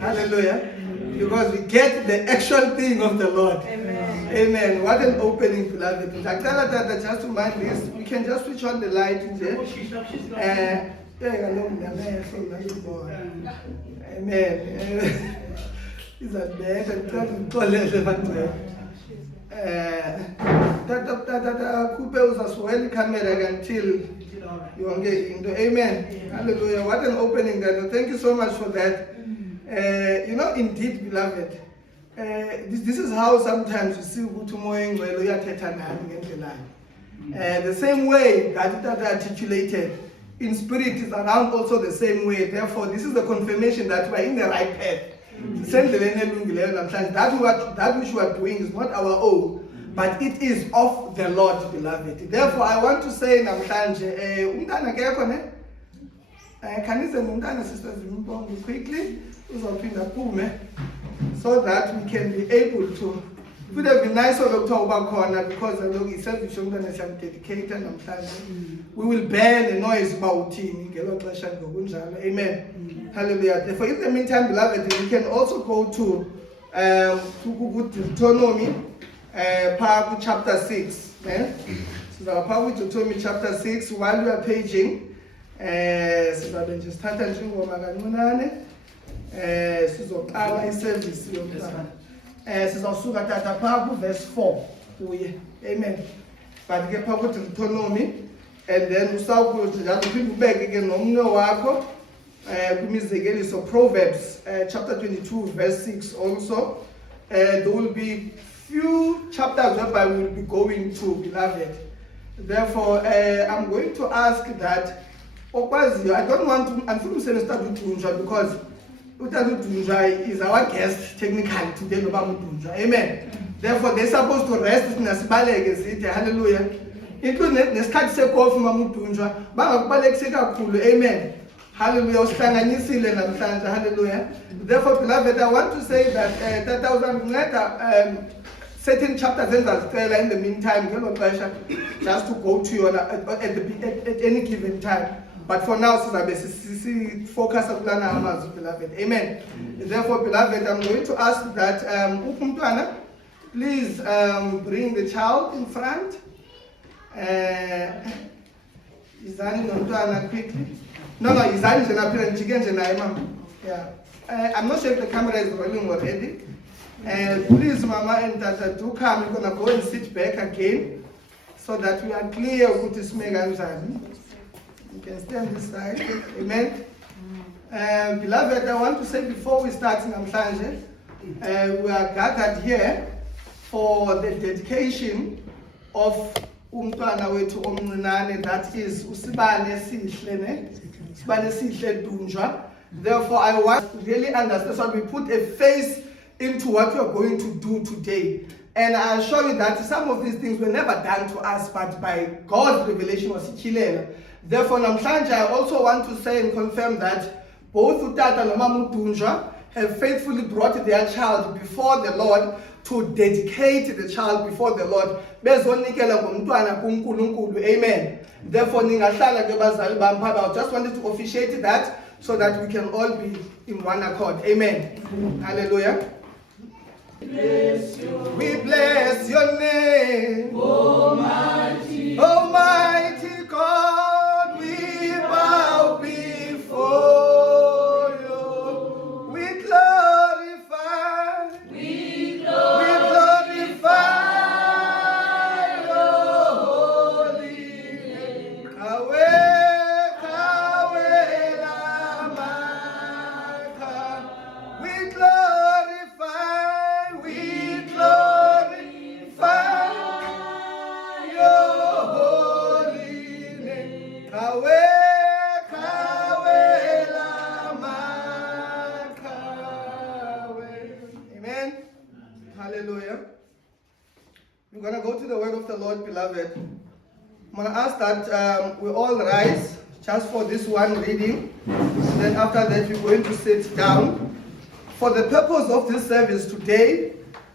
Hallelujah. Because we get the actual thing of the Lord. Amen. Amen. What an opening, beloved. Just to mind this, we can just switch on the light. Amen. He's a bad and Coupe uzaswela camera until yonke into. Amen. Hallelujah. What an opening that. Thank you so much for that. Indeed, beloved, this is how sometimes you see ukuthi umoya engcwele uyathetha nami ngendlela. The same way that articulated in spirit is around also the same way. Therefore, this is the confirmation that we are in the right path. That which we are doing is not our own, but it is of the Lord, beloved. Therefore, I want to say namhlanje, umntana akekho ne? Kanize umntana sisters quickly, so that we can be able to. It would have been nice for Dr. Obakona because he said we should dedicated namhlanje. We will ban the noise about him. Amen. Hallelujah. Therefore, in the meantime, beloved, we can also go to Deuteronomy, chapter 6. So, Deuteronomy chapter 6, while we are paging, just start and service. Verse 4. Amen. But get power to Deuteronomy, and then we start with back again. So Proverbs chapter 22 verse 6 also. There will be few chapters whereby we will be going to, beloved. Therefore, I'm going to ask that I don't want to, I'm going to start with Tunja because Tunja is our guest technically today. Amen. Therefore, they're supposed to rest in the Sibale. Hallelujah. Including the start say call from Tunja. Amen. Hallelujah. Hallelujah. Therefore, beloved, I want to say that certain chapters in the meantime, just to go to you at any given time. But for now, focus on beloved. Amen. Therefore, beloved, I'm going to ask that please bring the child in front. Quickly. No, yeah. I'm not sure if the camera is rolling already. Please, Mama and Tata, do come. We're going to go and sit back again so that we are clear what is Megan. You can stand this side. Amen. Beloved, I want to say before we start in Namhlanje, we are gathered here for the dedication of umntwana wethu omncinane, that is Usibane Sihle Dunja. Therefore, I want to really understand, so we put a face into what we are going to do today. And I assure you that some of these things were never done to us, but by God's revelation was Chilela. Therefore, Namhlanje, I also want to say and confirm that both Utata and Mama Dunja have faithfully brought their child before the Lord to dedicate the child before the Lord. Amen. Therefore, I just wanted to officiate that so that we can all be in one accord. Amen. Hallelujah. We bless your name, Almighty, Almighty God. We bow before you. We glorify your holy name. We glorify your holy name. Amen. Hallelujah. We're going to go to the word of the Lord, beloved. I'm going to ask that we all rise just for this one reading. Then after that, we're going to sit down. For the purpose of this service today,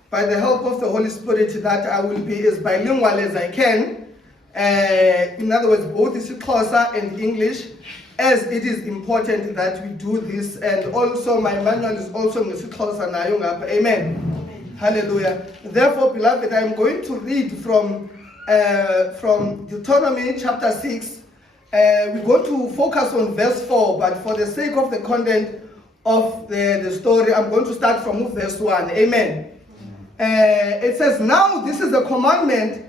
by the help of the Holy Spirit, that I will be as bilingual as I can. In other words, both isiXhosa and English. as it is important that we do this. And also my manual is also ngesixhosa nayo ngapha. Amen. Hallelujah. Therefore, beloved, I'm going to read from Deuteronomy chapter 6. We're going to focus on verse 4, but for the sake of the content of the story, I'm going to start from verse 1. Amen. It says, now this is a commandment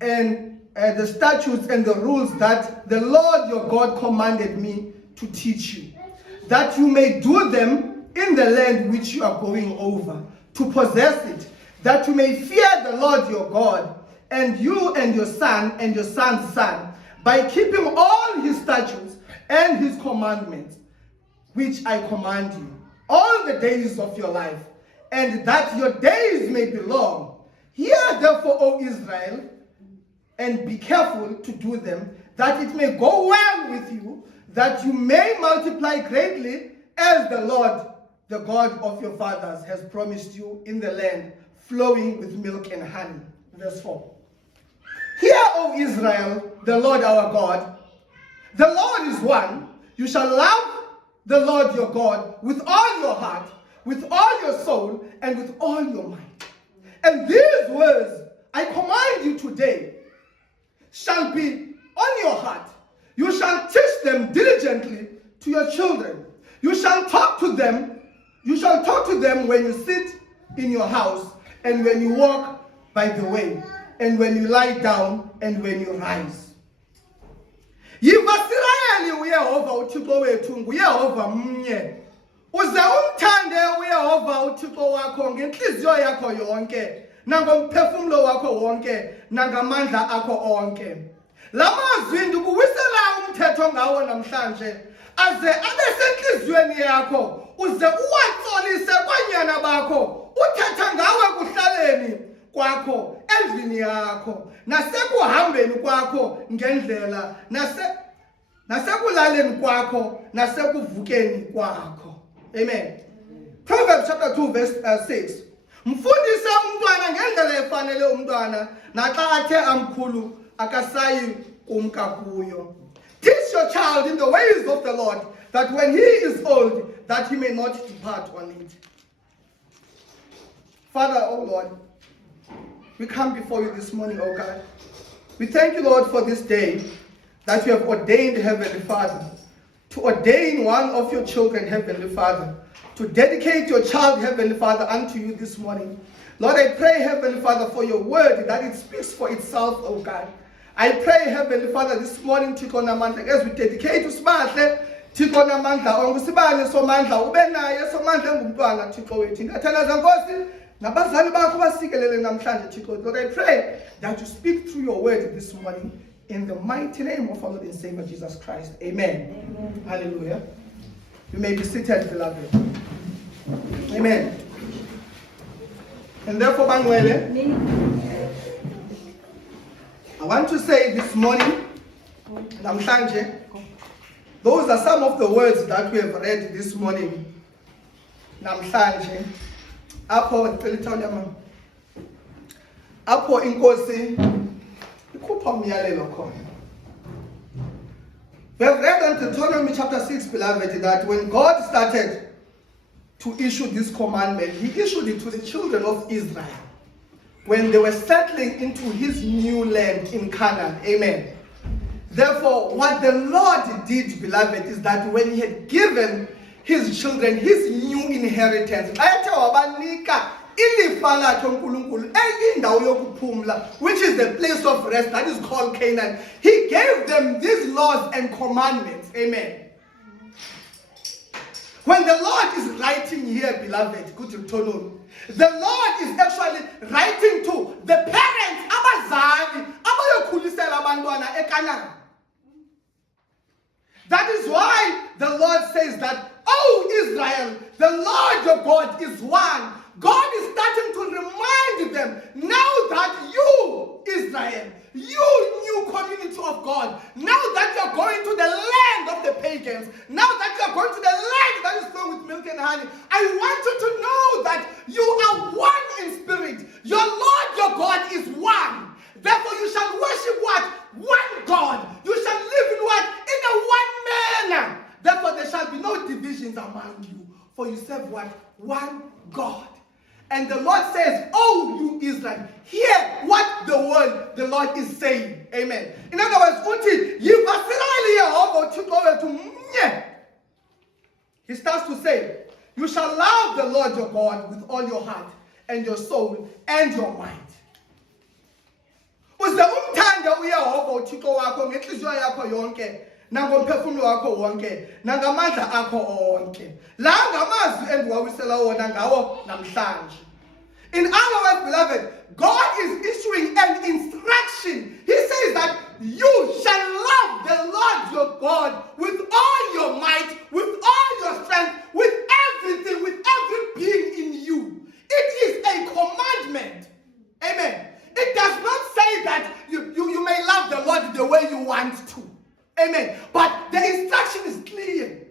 and the statutes and the rules that the Lord your God commanded me to teach you, that you may do them in the land which you are going over, to possess it, that you may fear the Lord your God, and you and your son and your son's son, by keeping all his statutes and his commandments, which I command you, all the days of your life, and that your days may be long. Hear therefore, O Israel, and be careful to do them, that it may go well with you, that you may multiply greatly, as the Lord, the God of your fathers, has promised you in the land flowing with milk and honey. Verse 4. Hear, O Israel, the Lord our God, the Lord is one. You shall love the Lord your God with all your heart, with all your soul, and with all your might. And these words I command you today shall be on your heart. You shall teach them diligently to your children. You shall talk to them. You shall talk to them when you sit in your house, and when you walk by the way, and when you lie down, and when you rise. Yivasirayeli uYehova uThixo wethu nguYehova mnye. Uze umthande uYehova uThixo wakho ngenhliziyo yakho yonke, nangomphefumulo wakho wonke, nangamandla akho onke. Lamazwi ndikuwisela umthetho ngawo namhlanje, aze abe senhliziyweni yakho, uze uwatsolise kwanyana bakho, uthetha ngawe kuhlaleni kwakho, endlini yakho, nasekuhambeni kwakho ngendlela, nasekulaleni kwakho, nasekuvukeni kwakho. Amen. Proverbs chapter 2 verse 6. Mfundise umntwana ngendlela efanele umntwana, naxa athe amkhulu akasayi kumka kuyo. Teach your child in the ways of the Lord, that when he is old, that he may not depart on it. Father, oh Lord, we come before you this morning, oh God. We thank you, Lord, for this day that you have ordained, Heavenly Father, to ordain one of your children, Heavenly Father, to dedicate your child, Heavenly Father, unto you this morning. Lord, I pray, Heavenly Father, for your word, that it speaks for itself, oh God. I pray, Heavenly Father, this morning, Thixo namandla, as we dedicate to Sibahle, Thixo namandla, ongusibane somandla, ube naye somandla engumntwana, Thixo wethu. Ingathana zankosi, nabazali bakho basikelele namhlanje, Thixo. Lord, I pray that you speak through your word this morning, in the mighty name of our Lord and Savior Jesus Christ. Amen. Amen. Hallelujah. You may be seated, beloved. Amen. And therefore, Bangwele, I want to say this morning, namhlanje, those are some of the words that we have read this morning. Namhlanje, apho inkosi ikhupha umyalelo khona. We have read in Deuteronomy chapter 6, beloved, that when God started to issue this commandment, he issued it to the children of Israel when they were settling into his new land in Canaan. Amen. Therefore, what the Lord did, beloved, is that when he had given his children his new inheritance, which is the place of rest, that is called Canaan, he gave them these laws and commandments. Amen. When the Lord is writing here, beloved, good to know, the Lord is actually writing to the parents, abazali, abayokhulisela abantwana eKanani. That is why the Lord says that, oh Israel, the Lord your God is one. God is starting to remind them, now that you, Israel, you new community of God, now that you're going to the land of the pagans, now that you're going to the land that is filled with milk and honey, I want you to know that you are one in spirit. Your Lord, your God is one. Therefore you shall worship what? One God. You shall live in what? In a one manner. nations among you, for you serve what? One God. And the Lord says, oh, you Israel, hear what the Lord is saying. Amen. In other words, he starts to say, you shall love the Lord your God with all your heart and your soul and your mind. Uze umthanda uYehova uThixo wakho ngenhliziyo yakho yonke, nangomphefumulo wakho wonke, nangamandla akho onke. La ngamazwi endiwawisela wona ngawo namhlanje. In other words, beloved, God is issuing an instruction. He says that you shall love the Lord your God with all your might, with all your strength, with everything, with every being in you. It is a commandment. Amen. It does not say that you may love the Lord the way you want to. Amen. But the instruction is clear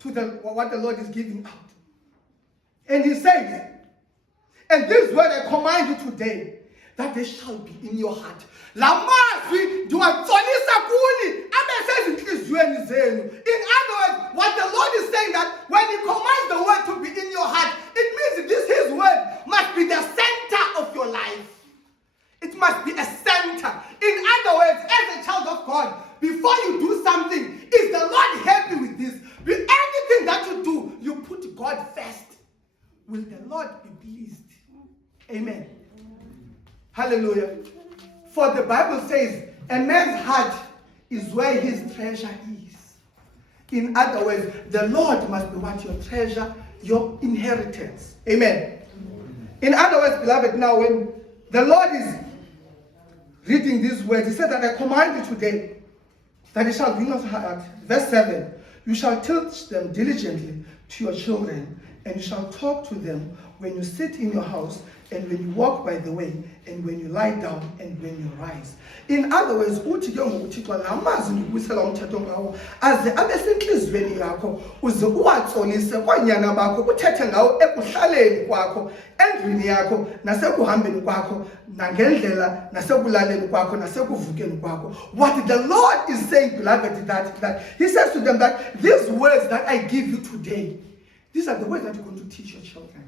to what the Lord is giving out. And he says, and this word I command you today, that they shall be in your heart. In other words, what the Lord is saying, that when he commands the word to be in your heart, it means that his word must be the center of your life. It must be a center. In other words, as a child of God, before you do something, is the Lord happy with this? With anything that you do, you put God first. Will the Lord be pleased? Amen. Hallelujah. For the Bible says, a man's heart is where his treasure is. In other words, the Lord must be what? Your treasure, your inheritance. Amen. In other words, beloved, now when the Lord is reading these words, he said that I command you today that it shall be in your heart. Verse 7, you shall teach them diligently to your children, and you shall talk to them when you sit in your house, and when you walk by the way, and when you lie down, and when you rise. In other words, uthi ke ngokuthixo lamazi ngikubisela umthetho ngawo aze abe senhlizweni yakho, uze uwatsolise kwanyana bakho, uthethe ngawo ekuhlaleni kwakho, endlini yakho, nasekuhambeni kwakho, nangendlela, nasekulaleni kwakho, nasekuvukeni kwakho. What the Lord is saying, beloved, that he says to them that these words that I give you today, these are the words that you're going to teach your children.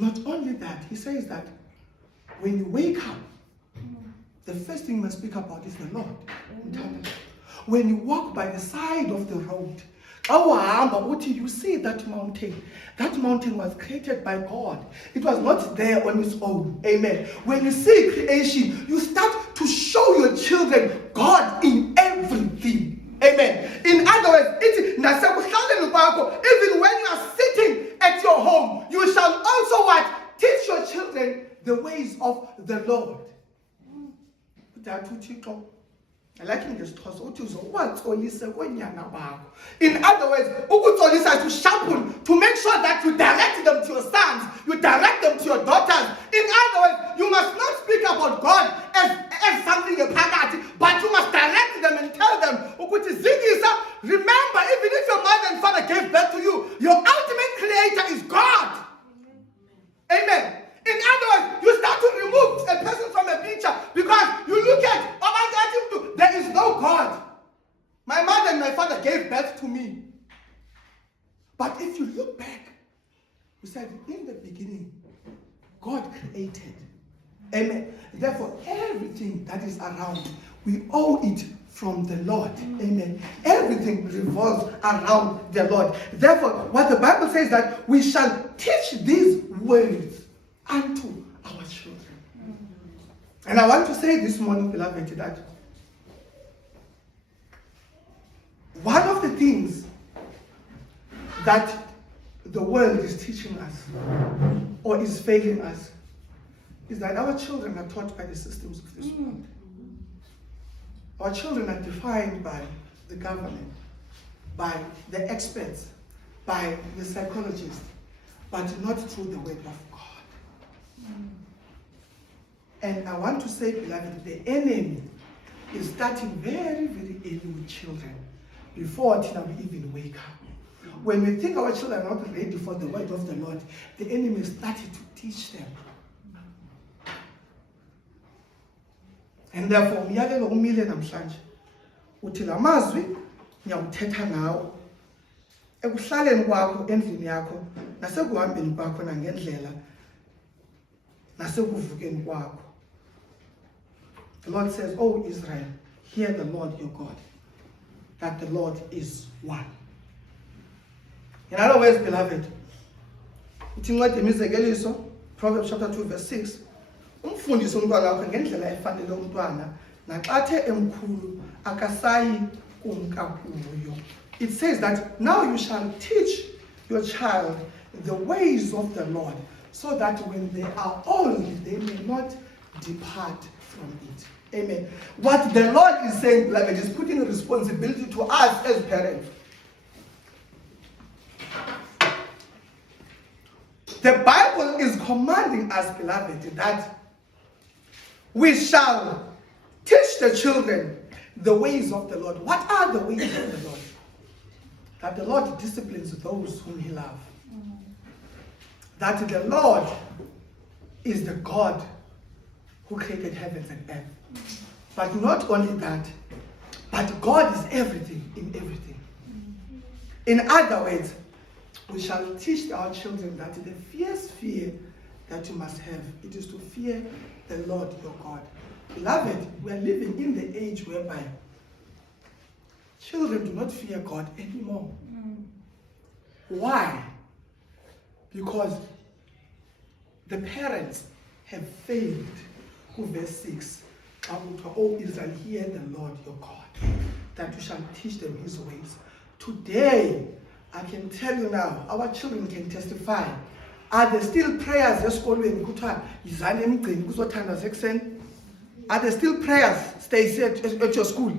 Not only that, he says that when you wake up, the first thing you must speak about is the Lord. When you walk by the side of the road, you see that mountain. That mountain was created by God. It was not there on its own. Amen. When you see creation, you start to show your children God in everything. Amen. In other words, even when you are sitting at your home, you shall also what? Teach your children the ways of the Lord. I like in this toss. In other words, to sharpen, to make sure that you direct them to your sons, you direct them to your daughters. In other words, you must not speak about God as something a party, but you must direct them and tell them, remember, even if your mother and father gave birth to you, your ultimate creator is God. Amen. In other words, you start to remove a person from a picture because you look at, there is no God. My mother and my father gave birth to me. But if you look back, you said, in the beginning, God created. Amen. Therefore, everything that is around, we owe it from the Lord. Amen. Everything revolves around the Lord. Therefore, what the Bible says that we shall teach these words unto our children. And I want to say this morning, beloved, that one of the things that the world is teaching us or is failing us is that our children are taught by the systems of this world. Our children are defined by the government, by the experts, by the psychologists, but not through the word of God. And I want to say, beloved, the enemy is starting very, very early with children, before we even wake up. When we think our children are not ready for the word of the Lord, the enemy started to teach them. And therefore, umyalelo umile namhlanje uthi la mazwi ngiyawuthetha ngawo ekuhlaleni kwakho endlini yakho nasekuhambeni kwakho nangendlela nasekuvukeni kwakho. The Lord says, "Oh Israel, hear the Lord your God, that the Lord is one." In other words, beloved, uthi incwadi yemizekeliso, Proverbs chapter 2 verse 6, umfundise umntwana wakho ngendlela efanele umntwana, naxa the emkhulu akasayi kumka kuyo. It says that now you shall teach your child the ways of the Lord, so that when they are old, they may not depart from it. Amen. What the Lord is saying, beloved, is putting responsibility to us as parents. The Bible is commanding us, beloved, that we shall teach the children the ways of the Lord. What are the ways of the Lord? That the Lord disciplines those whom he loves. That the Lord is the God who created heavens and earth. But not only that, but God is everything in everything. In other words, we shall teach our children that the fierce fear that you must have, it is to fear the Lord your God. Beloved, we are living in the age whereby children do not fear God anymore. Why? Because the parents have failed. Verse 6, "O Israel, hear the Lord your God, that you shall teach them his ways." Today, I can tell you now, our children can testify. Are there still prayers esikolweni kuthiwa yizani emgcini kuzothandazwa ekuseni? Are there still prayers, Stacy, at your school?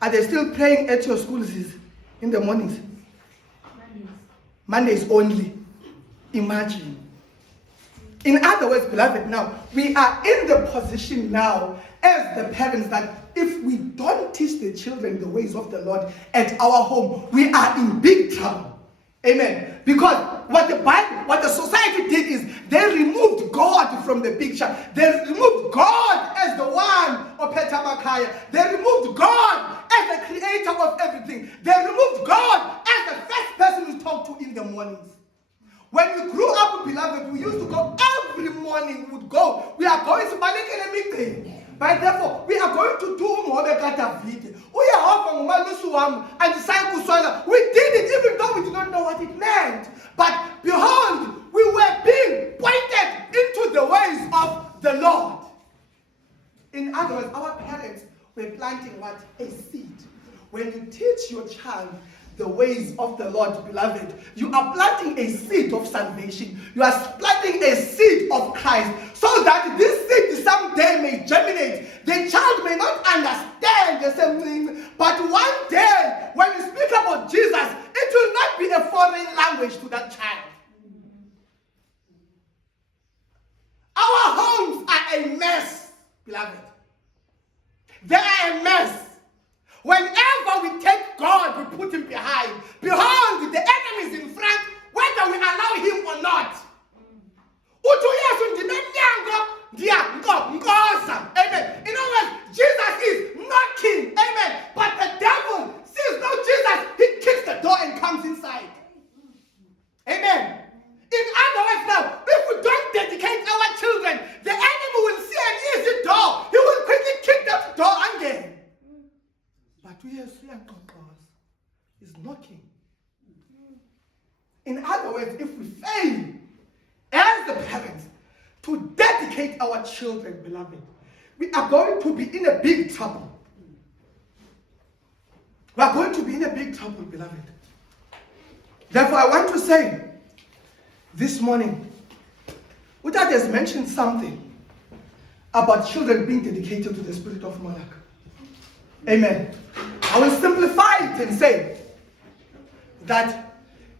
Are they still praying at your schools in the mornings? Mondays only. Imagine. In other words, beloved, now, we are in the position now as the parents that if we don't teach the children the ways of the Lord at our home, we are in big trouble. Amen. Because what the society did is they removed God from the picture. They removed God as the one of Petamakaya. They removed God as the creator of everything. They removed God as the first person to talk to in the mornings. When we grew up, beloved, we used to go every morning. We would go. We are going to Malekele meeting. By therefore, we are going to do Mobekata Vite. We did it even though we did not know what it meant. But behold, we were being pointed into the ways of the Lord. In other words, our parents were planting what? A seed. When you teach your child the ways of the Lord, beloved, you are planting a seed of salvation. You are planting a seed of Christ, so that this seed someday may germinate. The child may not understand the same thing, but one day, when you speak about Jesus, it will not be a foreign language to that child. Our homes are a mess, beloved. They are a mess. Whenever we take God, we put him behind. Behold, the enemy is in front, whether we allow him or not. Amen. In other words, Jesus is knocking. Amen. But the devil sees no Jesus. He kicks the door and comes inside. Amen. In other words, now, if we don't dedicate our children, the enemy will see an easy door. He will quickly kick that door again. But we are is knocking. In other words, if we fail as the parents to dedicate our children, beloved, we are going to be in a big trouble. We are going to be in a big trouble, beloved. Therefore, I want to say this morning, Uta has mentioned something about children being dedicated to the spirit of Malak. Amen. I will simplify it and say that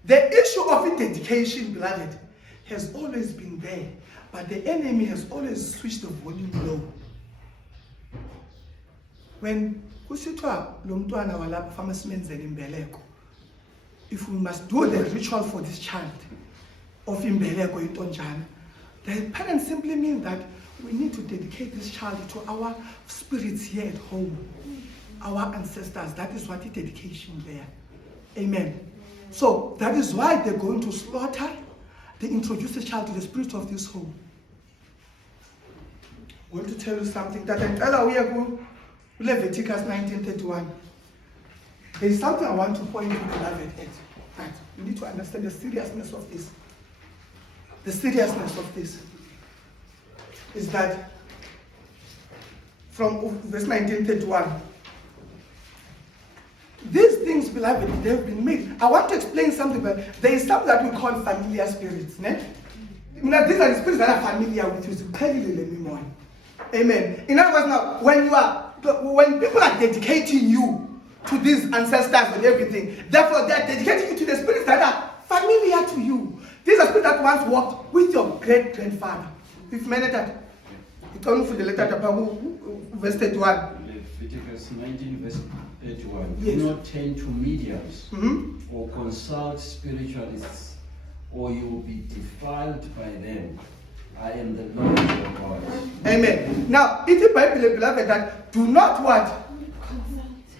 the issue of dedication, beloved, has always been there, but the enemy has always switched the volume low. When if we must do the ritual for this child of imbeleko itonjana, the parents simply mean that we need to dedicate this child to our spirits here at home, our ancestors. That is what the dedication there. Amen. So that is why they're going to slaughter. They introduce the child to the spirit of this home. I'm going to tell you something that we are going to Leviticus 19:31. There is something I want to point you, beloved, at. Right? You need to understand the seriousness of this. The seriousness of this is that from verse 19:31, these things, beloved, they have been made. I want to explain something, but there is something that we call familiar spirits. These are the spirits that are familiar with you. So clearly, let me know. Amen. In other words, now, when people are dedicating you to these ancestors and everything, therefore they are dedicating you to the spirits that are familiar to you. These are spirits that once walked with your great-grandfather. We've managed that. It's only for the letter verse 31. Leviticus 19, verse 31. Yes. Do not turn to mediums or consult spiritualists, or you will be defiled by them. I am the Lord your God. Amen. Now, in the Bible, beloved, that do not what?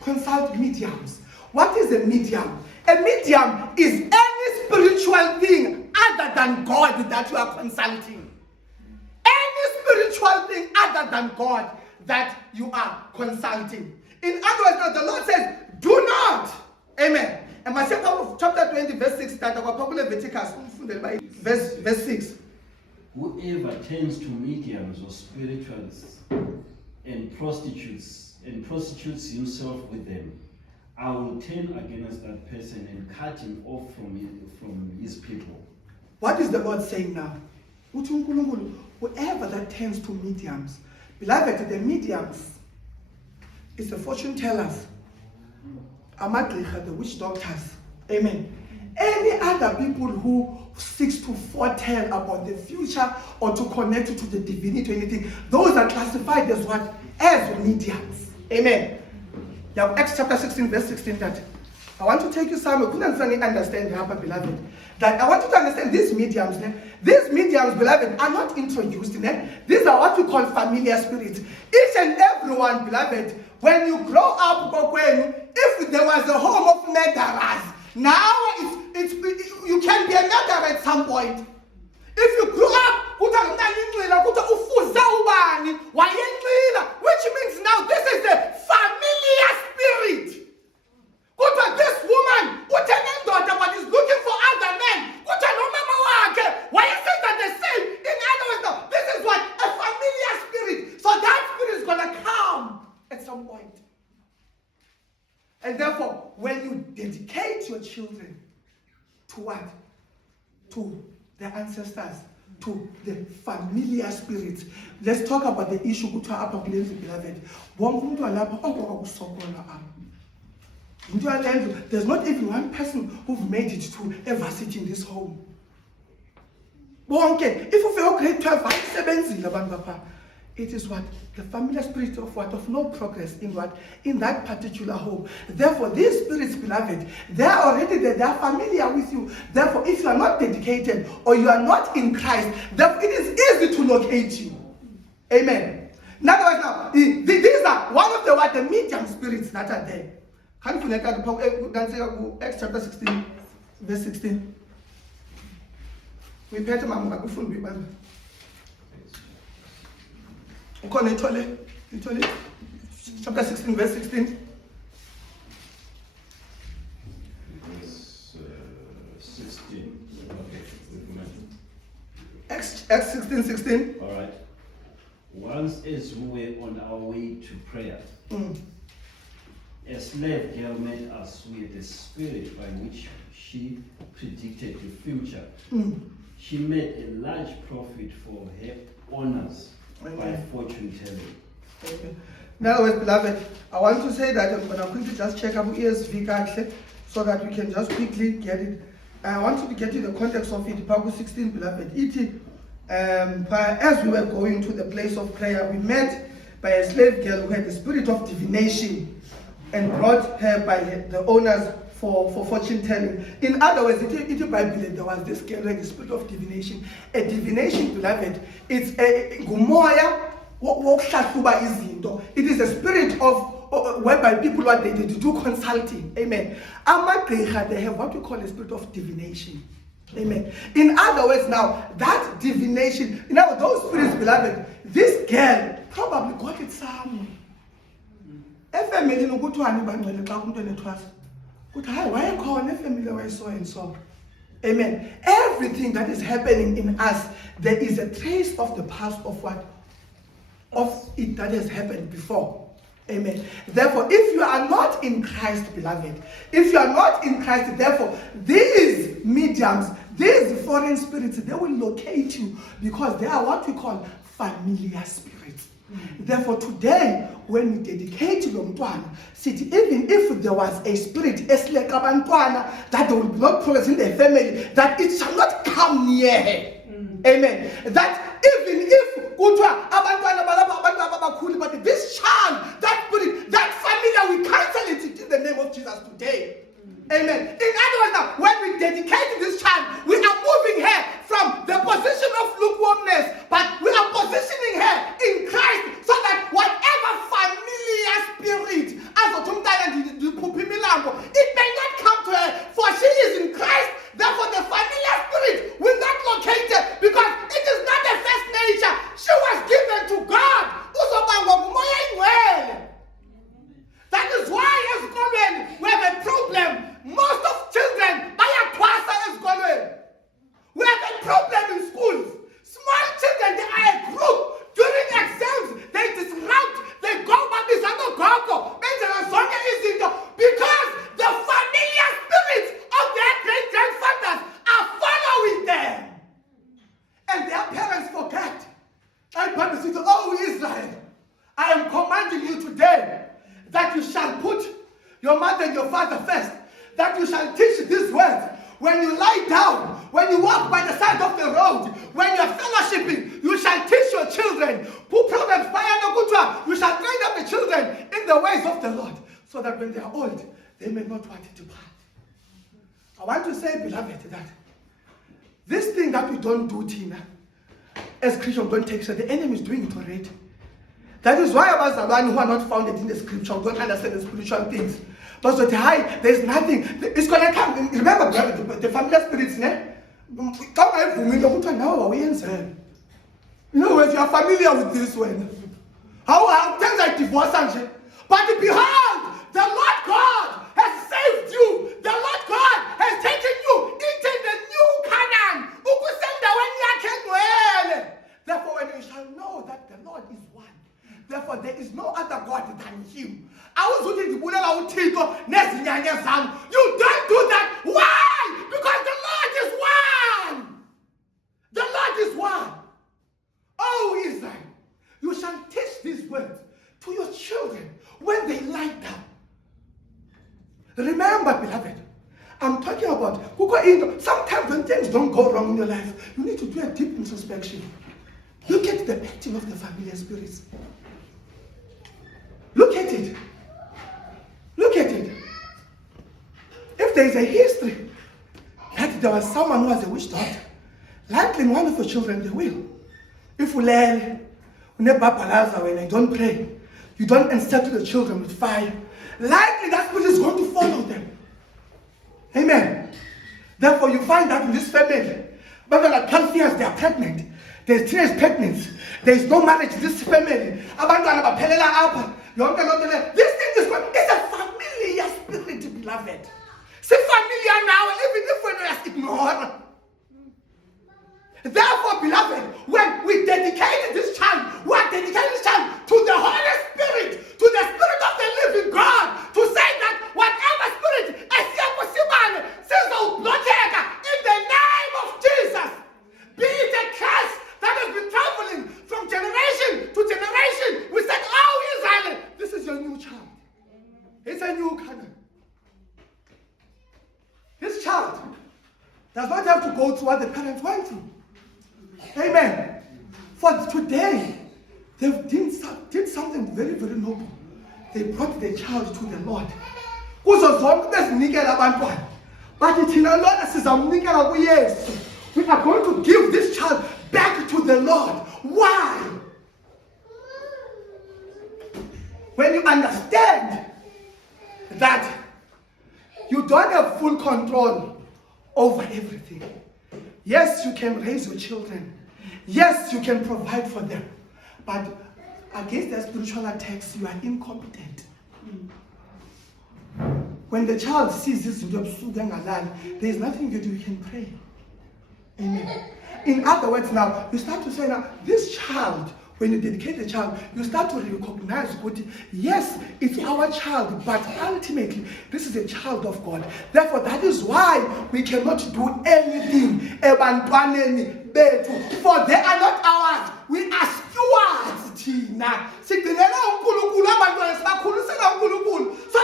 Consult mediums. What is a medium? A medium is any spiritual thing other than God that you are consulting. Any spiritual thing other than God that you are consulting. In other words, now the Lord says, do not. Amen. And my chapter 20, verse 6, that our popular Leviticus, verse 6. Whoever turns to mediums or spiritualists and prostitutes himself with them, I will turn against that person and cut him off from his people. What is the Lord saying now? Whoever that turns to mediums, beloved, the mediums is the fortune tellers, the witch doctors. Amen. Any other people who seeks to foretell about the future or to connect it to the divinity or anything, those are classified as what? As mediums. Amen. You have Acts chapter 16, verse 16 that I want to take you somewhere. Couldn't understand, beloved. That I want you to understand these mediums, beloved, are not introduced. These are what we call familiar spirits. Each and every one, beloved, when you grow up, if there was a home of murderers, now you can be a murderer at some point. If you grew up, which means now this is a familiar spirit. This woman, what is looking for other men, why is it that the same? In other words, now, this is what? A familiar spirit. So that spirit is going to come at some point. And therefore, when you dedicate your children to what? To their ancestors, to the familiar spirits. Let's talk about the issue, beloved. There's not even one person who's made it to ever sit in this home. If you feel grade 12, it is what? The familiar spirit of what? Of no progress in what? In that particular home. Therefore, these spirits, beloved, they are already there. They are familiar with you. Therefore, if you are not dedicated or you are not in Christ, therefore it is easy to locate you. Amen. Now, these are one of the medium spirits that are there. Acts chapter 16, verse 16. We pay to Mama. Chapter 16, verse 16. Verse 16. Okay. Acts 16, 16. All right. Once as we were on our way to prayer, a slave girl met us with the spirit by which she predicted the future. She made a large profit for her owners by fortune telling. Okay. Now, beloved, I want to say that I'm going to just check up ESV so that we can just quickly get it. I want to get you the context of it. Bible 16, beloved. As we were going to the place of prayer, we met by a slave girl who had the spirit of divination and brought her by the owners for fortune telling. In other words, in Bible, there was this girl with the spirit of divination. A divination, beloved, it's a gumoya. It is a spirit of whereby people what they do consulting. Amen. Amagqirha, they have what we call a spirit of divination. Amen. In other words, now that divination, those spirits, beloved, this girl probably got it somewhere. Efamily ukuthiwani bangcwele xa umntwana ethwasa. Kuthi hayi wayekhona efamily way so and so. Amen. Everything that is happening in us, there is a trace of the past of what? Of it that has happened before. Amen. Therefore, if you are not in Christ, beloved, if you are not in Christ, therefore, these mediums, these foreign spirits, they will locate you because they are what we call familiar spirits. Therefore, today, when we dedicate to Mtwana, even if there was a spirit that there will be not progress in the family, that it shall not come near her. Amen. That even if but this child, that spirit, that familiar, we cancel it in the name of Jesus today. Amen. In other words, now, when we dedicate this child, we are moving her from the position of lukewarmness, but we are positioning her in Christ so that whatever familiar spirit, it may not come to her, for she is in Christ. Therefore, the familiar spirit will not locate her because it is not a first nature. She was given to God. That is why, as Gomen, we have a problem. Most of children, we have a problem in schools. Small children, they are a group. During exams, they disrupt, they go back this other go. Because the familiar spirits of their great-grandfathers are following them. And their parents forget. And Bible says, oh Israel, I am commanding you today that you shall put your mother and your father first, that you shall teach these words. When you lie down, when you walk by the side of the road, when you are fellowshipping, you shall teach your children. You shall train up the children in the ways of the Lord, so that when they are old, they may not want to depart. I want to say, beloved, that this thing that we don't do, Tina, as Christians don't take, so the enemy is doing it already. That is why Abazalwane who are not founded in the scripture don't understand the spiritual things. But so there's nothing. It's going to come. Remember, the familiar spirits, you know, when you are familiar with this one, how things like divorce and shit. But behold, the Lord God has saved you. The Lord God has taken you into the new Canaan. Therefore, when you shall know that the Lord is one, therefore there is no other God than Him. You don't do that. Why? Because the Lord is one. The Lord is one. Oh, Israel, you shall teach these words to your children when they lie down. Remember, beloved, I'm talking about sometimes when things don't go wrong in your life, you need to do a deep introspection. Look at the pattern of the familiar spirits. Look at it. Look at it. If there is a history that there was someone who was a witch doctor, likely one of your children, they will. If you learn, when you don't pray, you don't instill the children with fire, likely that spirit is going to follow them. Amen. Therefore, you find that in this family, but when 12 years they are pregnant, there's teenage pregnancy, there's no marriage in this family. This thing is going, it's a familiar spirit, beloved. Say familiar now, even if we just ignore. Therefore, beloved, when we dedicate this child, we are dedicating this child to the Holy Spirit, to the Spirit of the living God, to say that whatever spirit in the name of Jesus, be it a curse that has been traveling from generation to generation, we said, oh Israel, this is your new child. It's a new canon. This child does not have to go through what the parents went through. Amen. For today, they did something very, very noble. They brought the child to the Lord. But we are going to give this child back to the Lord. Why? When you understand control over everything. Yes, you can raise your children. Yes, you can provide for them. But against the spiritual attacks, you are incompetent. When the child sees this, there is nothing you do, you can pray. Amen. In other words, now, you start to say, now, this child, when you dedicate the child, you start to recognize, yes, it's our child, but ultimately, this is a child of God. Therefore, that is why we cannot do anything, for they are not ours. We are stewards, Tina. So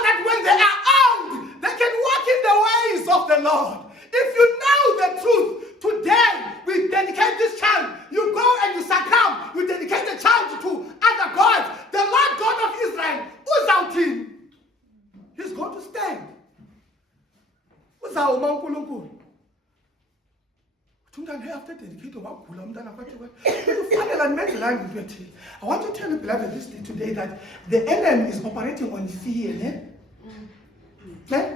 that when they are old, they can walk in the ways of the Lord. If you know the truth, today we dedicate this child. You go and you succumb. You dedicate the child to other gods. The Lord God of Israel, who's out him? He's going to stand. Who's our Unkulunkulu? After dedicated, I want to tell you, beloved, this today that the enemy is operating on fear. If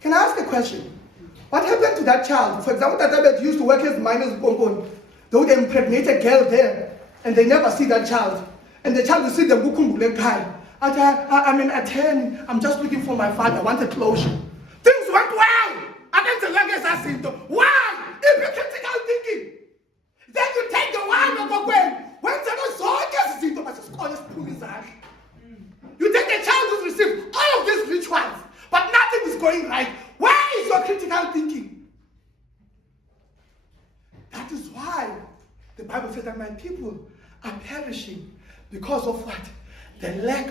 can I ask a question? What happened to that child? For example, that used to work as minors, they would impregnate a girl there, and they never see that child. And the child will see them. I'm in a 10. I'm just looking for my father. I want a closure. Things went well. Why? If you're critical thinking, then you take the one of when you take the child who's received all of these rituals, but nothing is going right. Where is your critical thinking? That is why the Bible says that my people are perishing because of what? The lack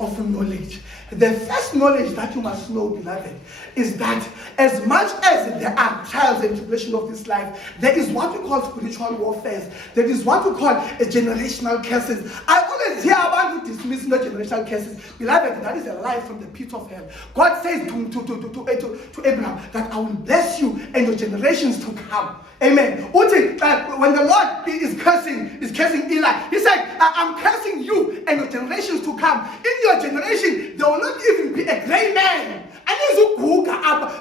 of knowledge. The first knowledge that you must know, beloved, is that as much as there are trials and tribulations of this life, there is what we call spiritual warfare. There is what we call a generational curses. I always hear about you dismissing the generational curses. Beloved, that is a lie from the pit of hell. God says to Abraham that I will bless you and your generations to come. Amen. When the Lord is cursing Eli, he said, I'm cursing you and your generations to come. In your generation, there will not even be a gray man. And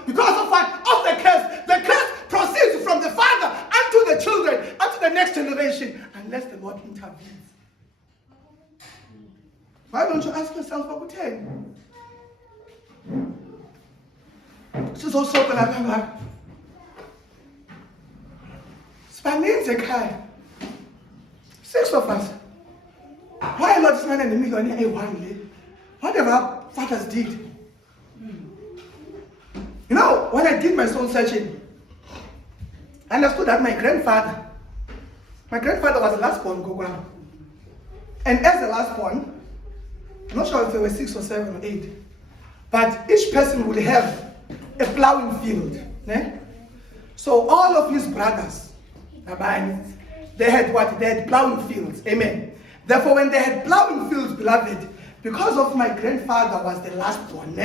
because of what? Of the curse. The curse proceeds from the father unto the children, unto the next generation, unless the Lord intervenes. Why don't you ask yourself what 10? This is also what I'm Spanin's 6 of us. Why not spend a million a one? Whatever fathers did. You know, when I did my soul searching, I understood that my grandfather was the last born Gogwa. And as the last born, I'm not sure if there were 6 or 7 or 8, but each person would have a plowing field. So all of his brothers, they had what? They had plowing fields. Amen. Therefore, when they had plowing fields, beloved, because of my grandfather was the last one,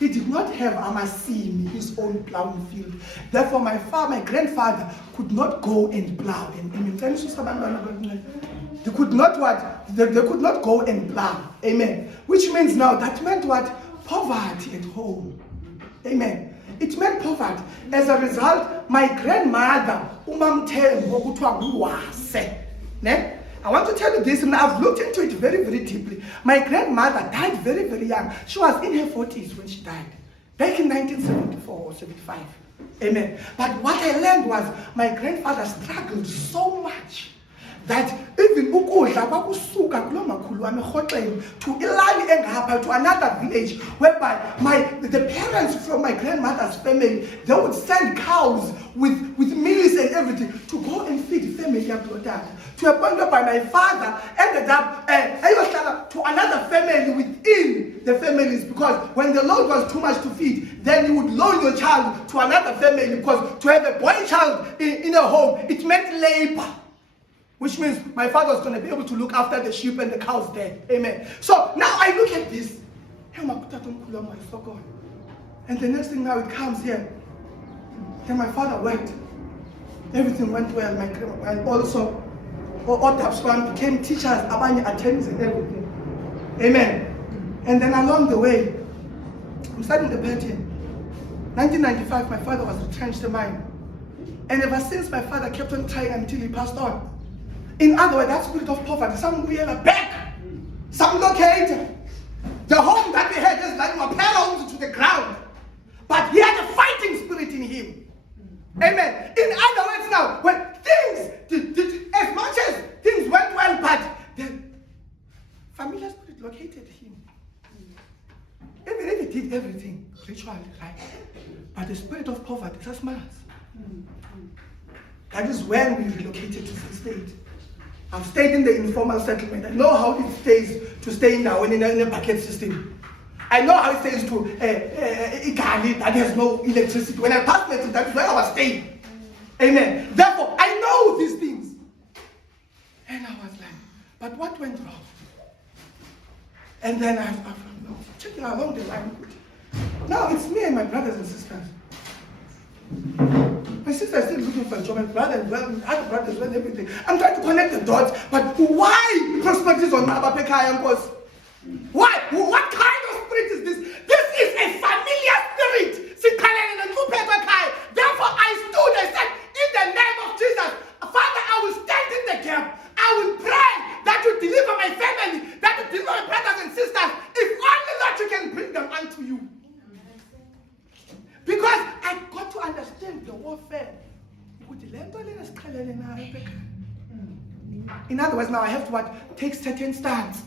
he did not have Amasim, his own plowing field. Therefore, my grandfather could not go and plow. They could not what? They could not go and plow. Amen. Which means now, that meant what? Poverty at home. Amen. It meant poverty. As a result, my grandmother, I want to tell you this, and I've looked into it very, very deeply. My grandmother died very, very young. She was in her 40s when she died, back in 1974 or 75. Amen. But what I learned was my grandfather struggled so much that even to another village, whereby the parents from my grandmother's family, they would send cows with meals and everything to go and feed family to a point whereby my father ended up to another family within the families, because when the load was too much to feed, then you would loan your child to another family, because to have a boy child in a home, it meant labor. Which means my father was going to be able to look after the sheep and the cows there. Amen. So now I look at this. And the next thing now it comes here. Then my father went. Everything went well. And also, all became teachers, attendants and everything. Amen. And then along the way, I'm starting the pattern. 1995, my father was retrenched in mine. And ever since, my father kept on trying until he passed on. In other words, that spirit of poverty, some real back, some located. The home that we had just like my parents to the ground. But he had a fighting spirit in him. Amen. In other words now, when things, as much as things went well, but the familiar spirit located him. Even if he did everything ritually, right? But the spirit of poverty, that's matters. That is when we relocated to the state. I've stayed in the informal settlement. I know how it stays to stay now in a bucket system. I know how it stays to Ikali that has no electricity. When I passed it, that's where I was staying. Amen. Therefore, I know these things. And I was like, but what went wrong? And then I'm checking along the line. Now it's me and my brothers and sisters. My sister is still looking for a job, my brother and other brothers and everything. I'm trying to connect the dots, but why perspectives on Abapekaya? Why? What kind of spirit is this? This is a familiar spirit. Therefore I stood and said, in the name of Jesus, Father, I will stand in the gap. I will pray that you deliver my family, that you deliver my brothers and sisters. If only Lord you can bring them unto you. Because I got to understand the warfare. In other words, now I have to take certain stands.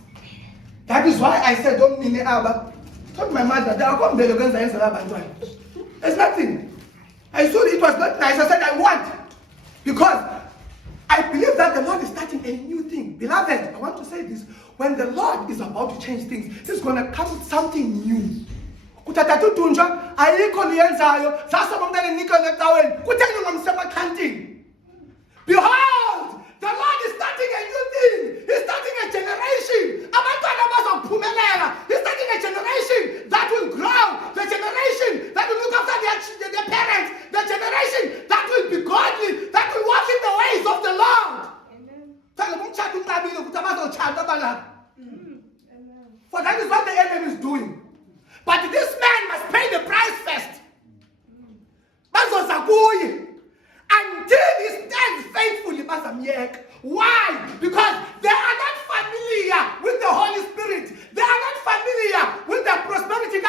That is why I said, don't mean Abba. Told my mother, there's nothing. I saw it was not nice. I said, I want. Because I believe that the Lord is starting a new thing. Beloved, I want to say this. When the Lord is about to change things, He's going to come with something new. Behold, the Lord is starting a new thing. He's starting a generation. He's starting a generation that will grow. The generation that will look after their parents. The generation that will be godly. That will walk in the ways of the Lord. Amen. For that is what the enemy is doing. But this man must pay the price first. Until he stands faithfully. Why? Because they are not familiar with the Holy Spirit. They are not familiar with the prosperity.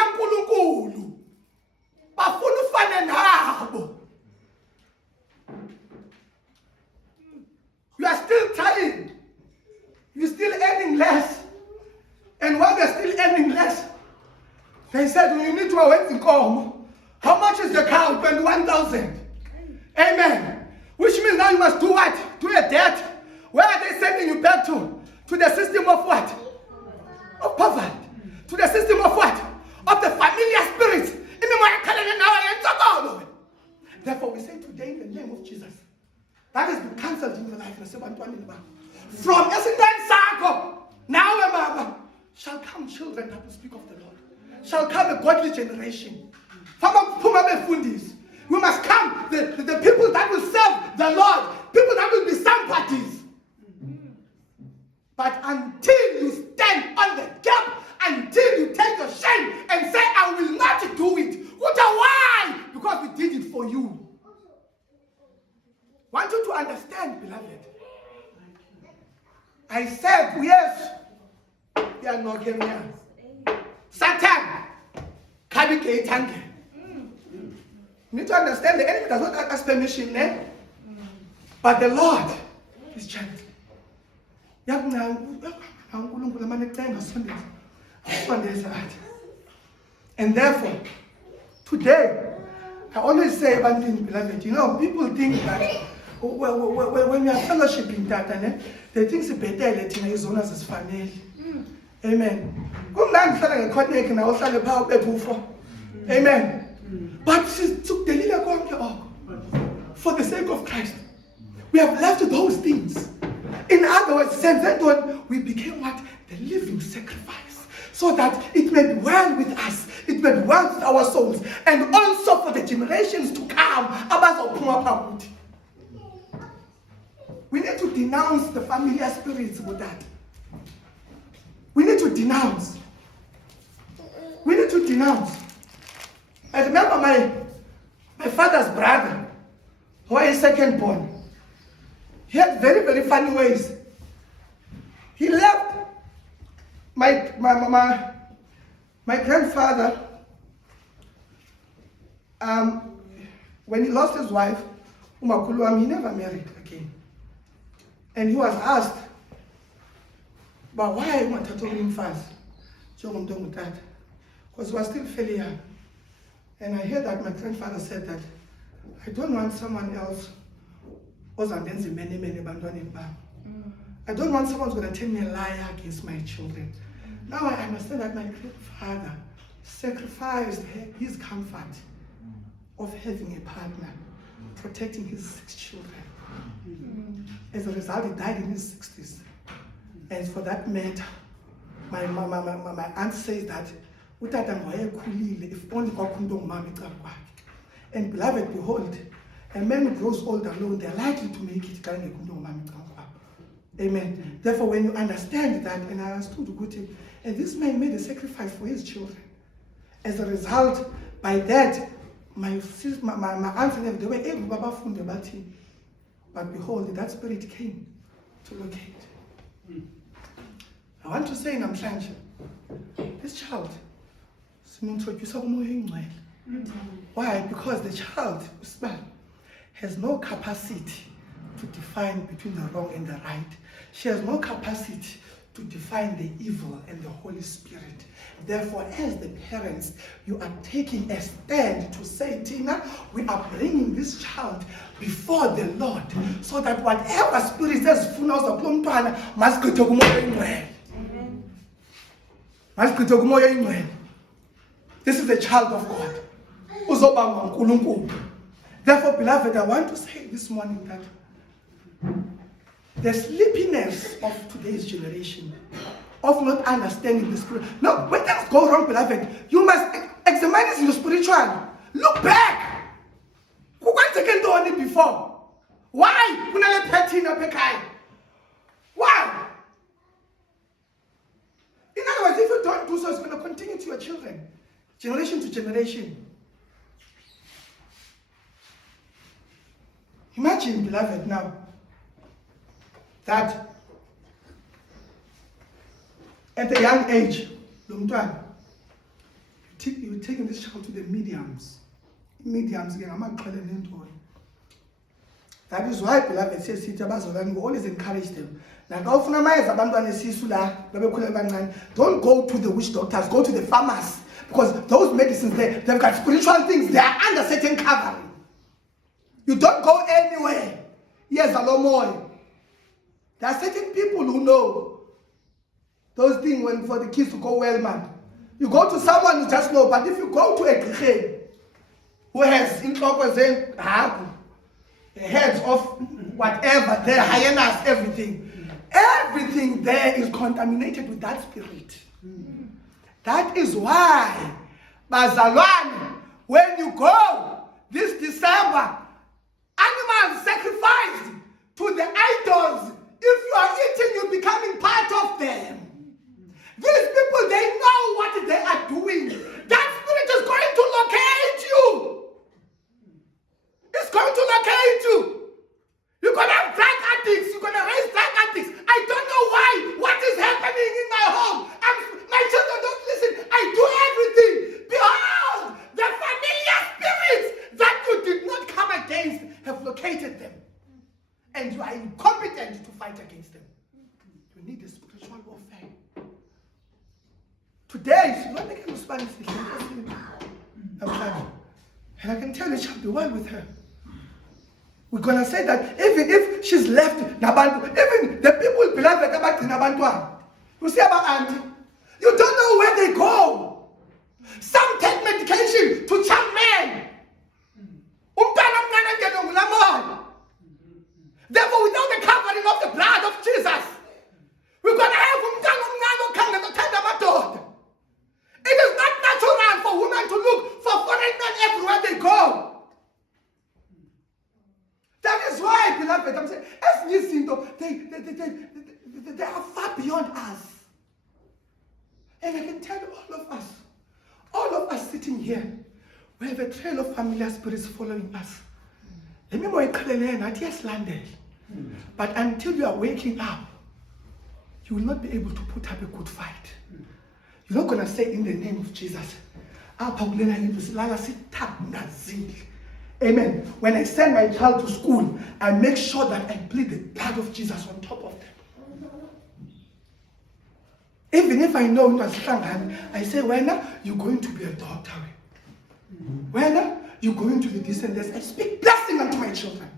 You are still trying. You're still earning less. And while they're still earning less, they said, you need to wait in come. How much is the cow? 21,000. Amen. Which means now you must do what? Do a debt. Where are they sending you back to? To the system of what? Of poverty. To the system of what? Of the familiar spirits. Therefore we say today in the name of Jesus, that has been cancelled in your life. From Essendon Sako, now shall come children that will speak of the Lord. Shall come a godly generation. We must come, the people that will serve the Lord, people that will be somebodies. But until you stand on the gap, until you take your shame and say, I will not do it. Why? Because we did it for you. I want you to understand, beloved. I said, yes, we are not getting here. Satan, you need to understand the enemy does not ask permission, but the Lord is gentle. And therefore, today, I always say one thing, beloved. People think that when we are fellowshipping that, they think it's better letting his owners as family. Amen. Amen. But she took the little for the sake of Christ. We have left those things. In other words, since that one, we became what? The living sacrifice. So that it may be well with us. It may be well with our souls. And also for the generations to come. We need to denounce the familiar spirits with that. We need to denounce. We need to denounce. I remember my father's brother, who is second born. He had very, very funny ways. He left my grandfather, when he lost his wife, Umakuluam, he never married again. And he was asked, but why Umatatorim fast? Because he was still fairly young. And I heard that my grandfather said that, I don't want someone else I don't want someone who's going to tell me a lie against my children. Now I understand that my grandfather sacrificed his comfort of having a partner, protecting his 6 children. As a result, he died in his 60s. And for that matter, my aunt says that if only and beloved, behold, a man who grows old alone, they're likely to make it. Amen. Therefore, when you understand that, and I understood good, and this man made a sacrifice for his children. As a result, by that, my aunts and them, they were able to find about him. But behold, that spirit came to locate. I want to say in Namhlanje, this child, why? Because the child has no capacity to define between the wrong and the right. She has no capacity to define the evil and the Holy Spirit. Therefore, as the parents, you are taking a stand to say, Tina, we are bringing this child before the Lord, so that whatever spirit says, must go to this is a child of God. Therefore, beloved, I want to say this morning that the sleepiness of today's generation, of not understanding the spirit. Now, when things go wrong, beloved, you must examine this in the spiritual. Look back. Who went second on it before? Why? Why? In other words, if you don't do so, it's going to continue to your children, generation to generation. Imagine, beloved, now that at a young age, you're taking this child to the mediums. That is why, beloved, says we always encourage them. Don't go to the witch doctors, go to the farmers, because those medicines, they've got spiritual things, they are under certain covering. You don't go anywhere. Yes, a lot more. There are certain people who know those things when for the kids to go well, man. You go to someone who just know, but if you go to a Grihel who has heads of whatever, their hyenas, everything there is contaminated with that spirit. That is why, Bazalwane, when you go this December, animals sacrificed to the idols. If you are eating, you're becoming part of them. These people, they know what they are doing. That spirit is going to locate you. It's going to locate you. You're going to have drug addicts. You're going to raise drug addicts. I don't know why. What is happening in my home? My children don't listen. I do everything. Behold, the familiar spirits that you did not come against have located them. And you are incompetent to fight against them. You need a spiritual warfare. Today, she's not making Spanish. And I can tell you, she'll be well with her. We're going to say that even if she's left Nabantu, even the people will believe that about Nabantu. You see about auntie? You don't know where they go. Some take medication to charm men. Therefore, without the covering of the blood of Jesus, we're going to have it is not natural for women to look for foreign men everywhere they go. That is why, beloved, I'm saying, they are far beyond us. And I can tell all of us sitting here, we have a trail of familiar spirits following us. Yes, landed. But until you are waking up, you will not be able to put up a good fight. You're not going to say in the name of Jesus. Amen. When I send my child to school, I make sure that I plead the blood of Jesus on top of them. Even if I know it was Shanghai, I say, when you're going to be a doctor, when you're going to be this and this, I speak blessing unto my children.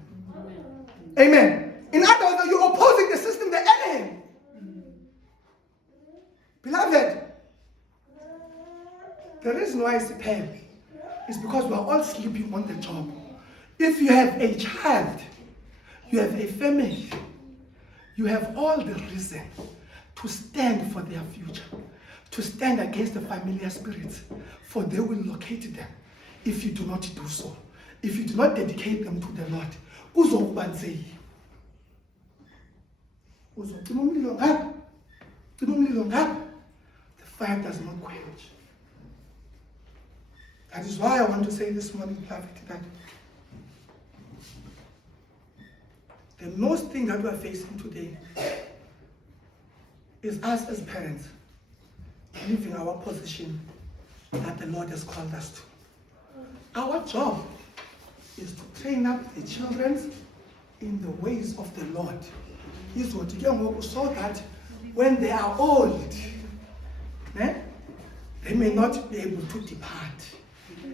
Amen. In other words, you're opposing the system, the enemy. Beloved, the reason why it's pain is because we are all sleeping on the job. If you have a child, you have a family, you have all the reason to stand for their future, to stand against the familiar spirits, for they will locate them if you do not do so. If you do not dedicate them to the Lord. The fire does not quench. That is why I want to say this morning, beloved, that the most thing that we are facing today is us as parents leaving our position that the Lord has called us to. Our job is to train up the children in the ways of the Lord. So that when they are old, they may not be able to depart.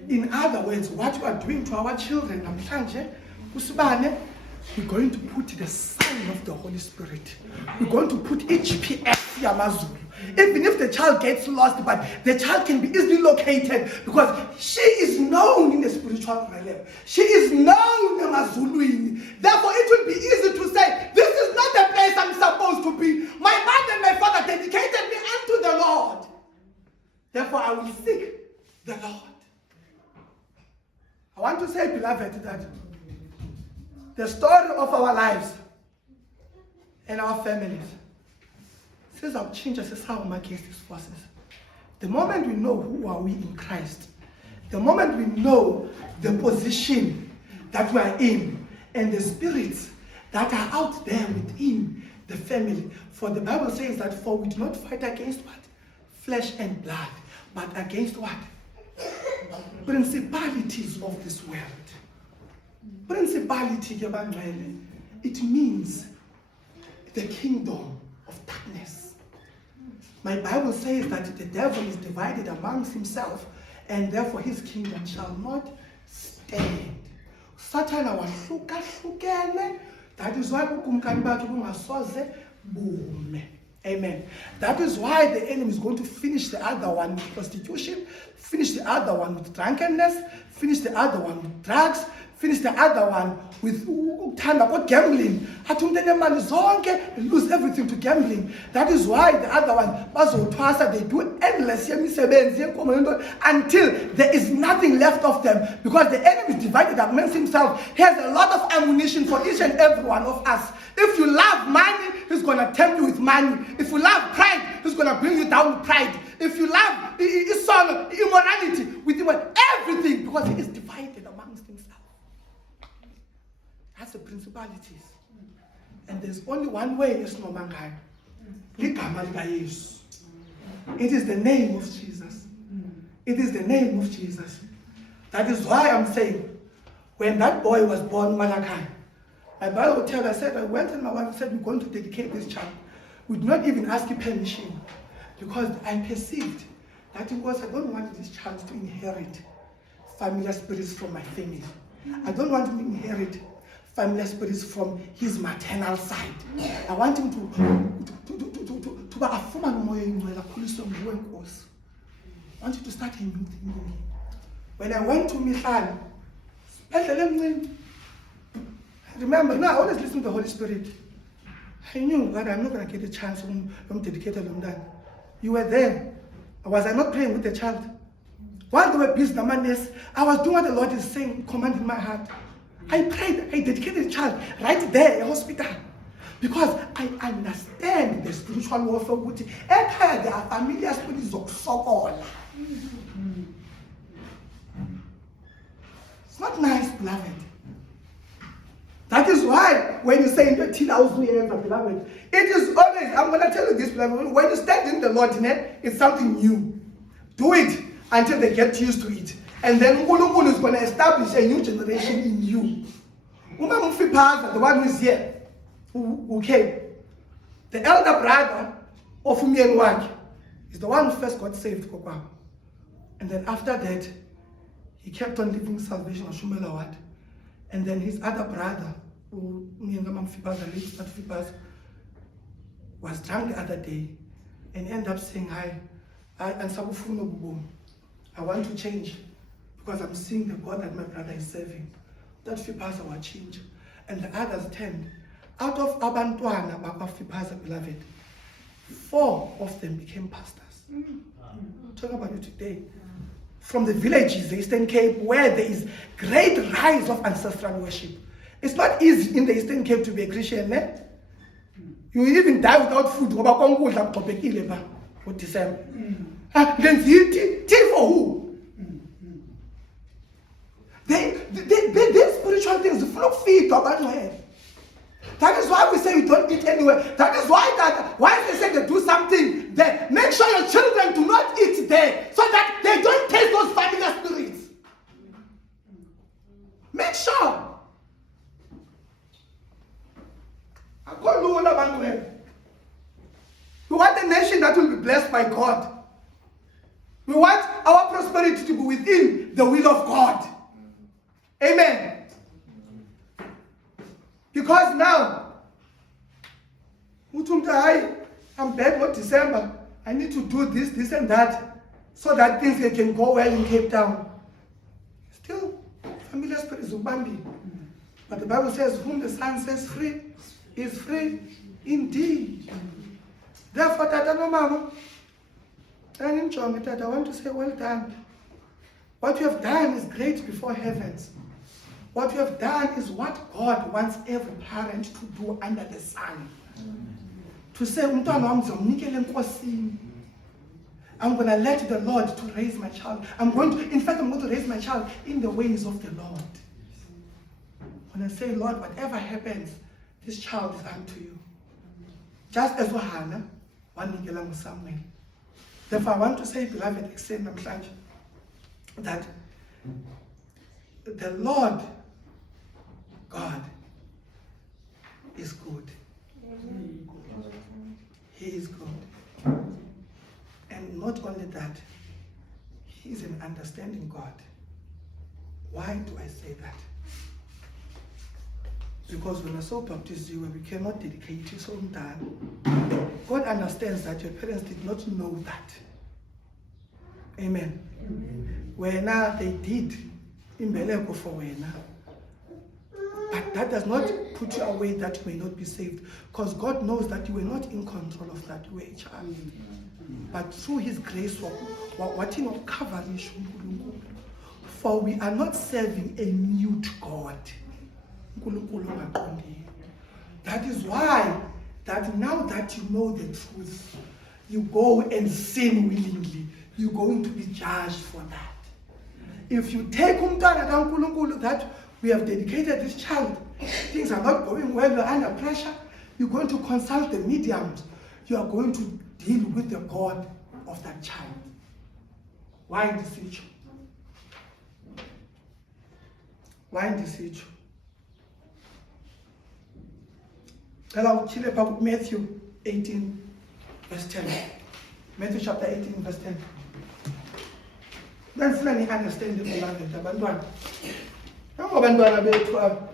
In other words, what we are doing to our children, we're going to put the sign of the Holy Spirit. We're going to put HPS Yamazulu. Even if the child gets lost, but the child can be easily located because she is known in the spiritual realm. She is known in Mazuluini. Therefore, it will be easy to say, this is not the place I'm supposed to be. My mother and my father dedicated me unto the Lord. Therefore, I will seek the Lord. I want to say, beloved, that the story of our lives and our families says our change as how we against these forces. The moment we know who are we in Christ, the moment we know the position that we are in and the spirits that are out there within the family. For the Bible says that for we do not fight against what? Flesh and blood, but against what? Principalities of this world. Principality, it means the kingdom of darkness. My Bible says that the devil is divided amongst himself, and therefore his kingdom shall not stand. Satan awahlukahlukene. That is why ukumkani bakhe kungasoze bume. Amen. That is why the enemy is going to finish the other one with prostitution, finish the other one with drunkenness, finish the other one with drugs, finish the other one with gambling. Lose everything to gambling. That is why the other one, they do endless until there is nothing left of them, because the enemy is divided amongst himself. He has a lot of ammunition for each and every one of us. If you love money, he's going to tempt you with money. If you love pride, he's going to bring you down with pride. If you love immorality, with everything, because he is divided amongst himself. That's the principalities. And there's only one way, it's no mankind. It is the name of Jesus. It is the name of Jesus. That is why I'm saying, when that boy was born, Malachi, my Bible will tell us, I went and my wife said, we're going to dedicate this child. We did not even ask permission, because I perceived that it was, I don't want this child to inherit familiar spirits from my family. I don't want him to inherit familiar spirits from his maternal side. I want him to I want you to start a new thing. When I went to Michal, remember, now I always listen to the Holy Spirit. I knew that I'm not going to get a chance from dedicated on that. You were there. Was I not praying with the child? While they were busy, I was doing what the Lord is saying, commanding my heart. I prayed, I dedicated the child right there in the hospital. Because I understand the spiritual warfare. There are familiar spirits of so-called. beloved. That is why when you say, beloved, it is always, I'm going to tell you this, beloved, when you stand in the Lord, it's something new. Do it until they get used to it. And then uNkulunkulu is going to establish a new generation in you. Uma Mfipaza, the one who is here, who came, the elder brother of Umyenwaki, is the one who first got saved. And then after that, he kept on living salvation of Shumelawat. And then his other brother, who was drunk the other day and ended up saying, I want to change because I'm seeing the God that my brother is serving. That Fipaza will change. And the others 10. Out of Abantwana Fipaza, beloved, 4 of them became pastors. Talk about it today. From the villages, the Eastern Cape, where there is great rise of ancestral worship. It's not easy in the Eastern Cape to be a Christian. You will even die without food. For December. Then tea for who? These spiritual things flow feed about your head. That is why we say you don't eat anywhere. That is why they say they do something there. Make sure your children do not eat there so that they don't taste those familiar spirits. Make sure. We want a nation that will be blessed by God. We want our prosperity to be within the will of God. Amen. Because now, I'm back on December. I need to do this and that, so that things can go well in Cape Town. Still, familiar spirit is Ubambi. But the Bible says, whom the Son sets free is free indeed. Therefore, Tata no Mama, I want to say, well done. What you have done is great before heavens. What you have done is what God wants every parent to do under the sun. To say, I'm going to let the Lord to raise my child. I'm going to raise my child in the ways of the Lord. When I say, Lord, whatever happens, this child is unto you. Just as Hannah, one Samuel. Therefore, I want to say, beloved, that the Lord God is good. He is good. And not only that, He is an understanding God. Why do I say that? Because when I saw baptize you, we cannot dedicate you so time. God understands that your parents did not know that. Amen. When they did imbeleko for wena, but that does not put you away that you may not be saved, because God knows that you were not in control of that way, child. But through His grace, what He not covering, for we are not serving a mute God. That is why that now that you know the truth, you go and sin willingly. You're going to be judged for that. If you take that we have dedicated this child, things are not going well, you're under pressure, you're going to consult the mediums. You are going to deal with the God of that child. Why deceive you? Why deceive you? Matthew 18, verse 10. Matthew chapter 18, verse 10. Then finally understand the beloved abantwana. Abantwana bethu aba.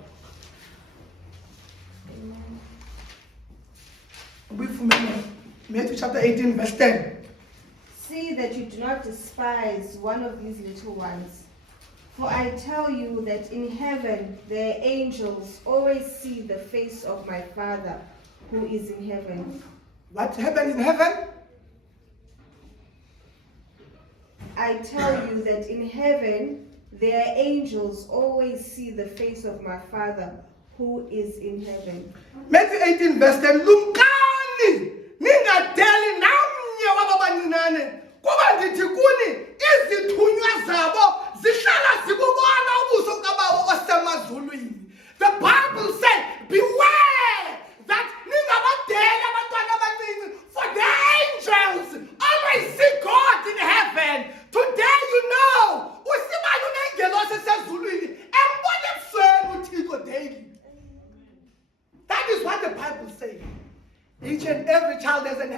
Matthew chapter 18, verse 10. See that you do not despise one of these little ones. For I tell you that in heaven their angels always see the face of my Father who is in heaven. What happens in heaven? I tell you that in heaven their angels always see the face of my Father who is in heaven. Matthew 18, verse 10. Lumkani ningadeli namnye wababaninane kuba ndithi kuni izithunywa zabo zihlala zikubona ubuso kaBaba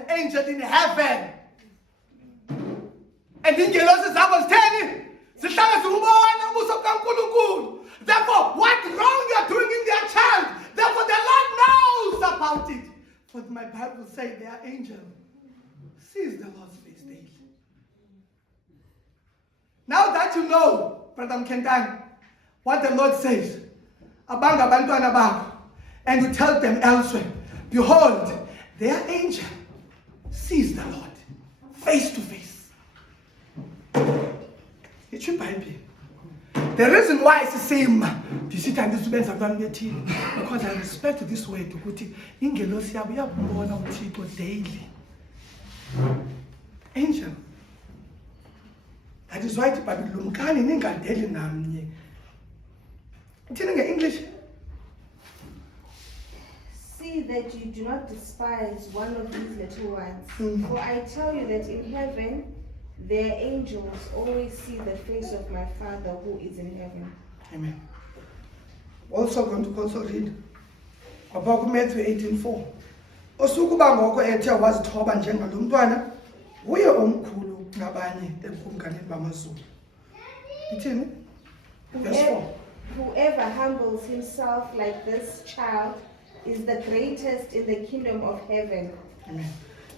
an angel in heaven. And ingelosi zakho zitheni? Zihlala ziwubona ubuso bukaNkulunkulu. Therefore, what wrong you are doing in their child, therefore the Lord knows about it. For my Bible says their angel sees the Lord's face daily. Now that you know, Brother Mkendane, what the Lord says, abanga abantwana bakho, and you tell them elsewhere, behold, their angel sees the Lord face to face. It's your Bible. The reason why it's the same, because I respect this word, ingelosi yabo iyabona uThixo daily. Angel. That is why the Bible lumkani ningadeli namnye. Uthini nge-English? See that you do not despise one of these little ones. For I tell you that in heaven their angels always see the face of my Father who is in heaven. Amen. Also going to also read about Matthew 18:4. Osukuba ngoko ethe wazithoba njengalo mntwana uye omkhulu ngabanye ekumkanini bamazulu. Ithini? Verse 4. Whoever humbles himself like this child is the greatest in the kingdom of heaven. Amen.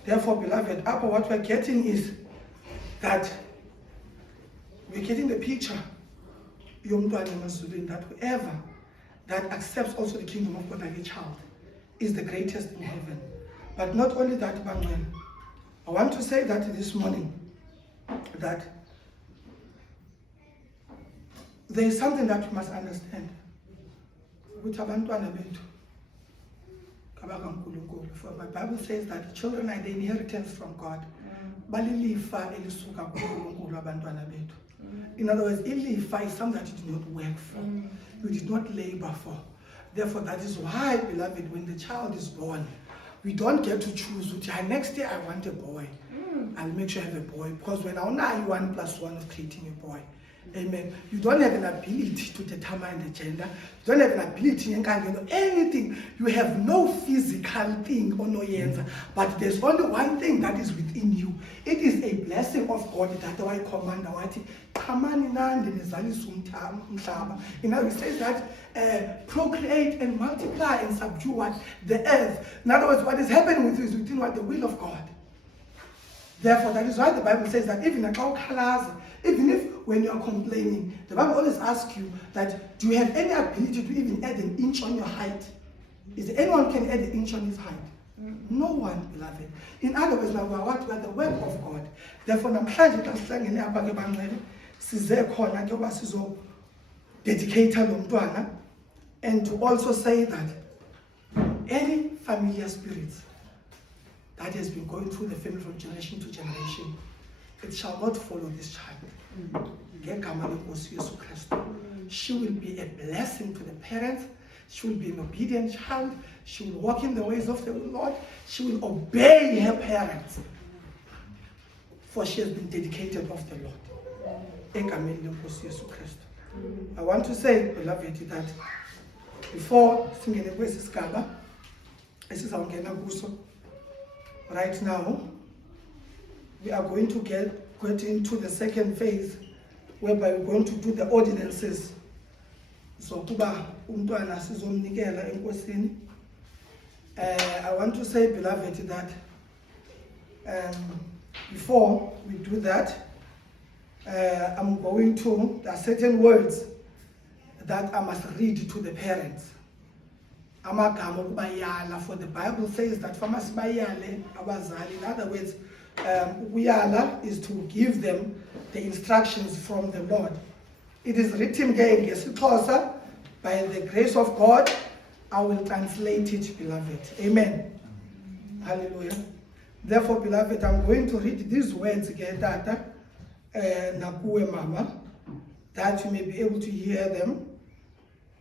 Therefore, beloved, what we're getting is that we're getting the picture that whoever that accepts also the kingdom of God like a child is the greatest in heaven. But not only that, I want to say that this morning that there is something that we must understand. For my Bible says that children are the inheritance from God. In other words, ilifa is something that you did not work for. You did not labor for. Therefore, that is why, beloved, when the child is born, we don't get to choose. Next year I want a boy. I'll make sure I have a boy. Because when I know 1 + 1 is creating a boy. Amen. You don't have an ability to determine the gender. You don't have an ability in anything. You have no physical thing or no answer. But there's only one thing that is within you. It is a blessing of God that I command. You know, it says that procreate and multiply and subdue what? The earth. In other words, what is happening with you is within what? The will of God. Therefore, that is why the Bible says that even if when you are complaining, the Bible always asks you that, do you have any ability to even add an inch on your height? Is there anyone can add an inch on his height? No one, beloved. In other words, now we are the work of God. Therefore, namhlanje xa sihlangene apha ke banqele size khona ke uba sizo dedicate lo mntwana, and to also say that any familiar spirits that has been going through the family from generation to generation, it shall not follow this child. She will be a blessing to the parents. She will be an obedient child. She will walk in the ways of the Lord. She will obey her parents. For she has been dedicated of the Lord. I want to say, beloved, that before singene kwesi sigaba esizawungena kuso, right now, we are going to get into the second phase, whereby we're going to do the ordinances. So, kuba umntwana sizomnikela enkosini. I want to say, beloved, that before we do that, I'm going to, there are certain words that I must read to the parents. Amagama ukubayala, for the Bible says that famasi bayale abazali. In other words, ukuyala is to give them the instructions from the Lord. It is written ngesixhosa, by the grace of God, I will translate it, beloved. Amen. Hallelujah. Therefore, beloved, I'm going to read these words again, Tata, nakuwe mama, that you may be able to hear them.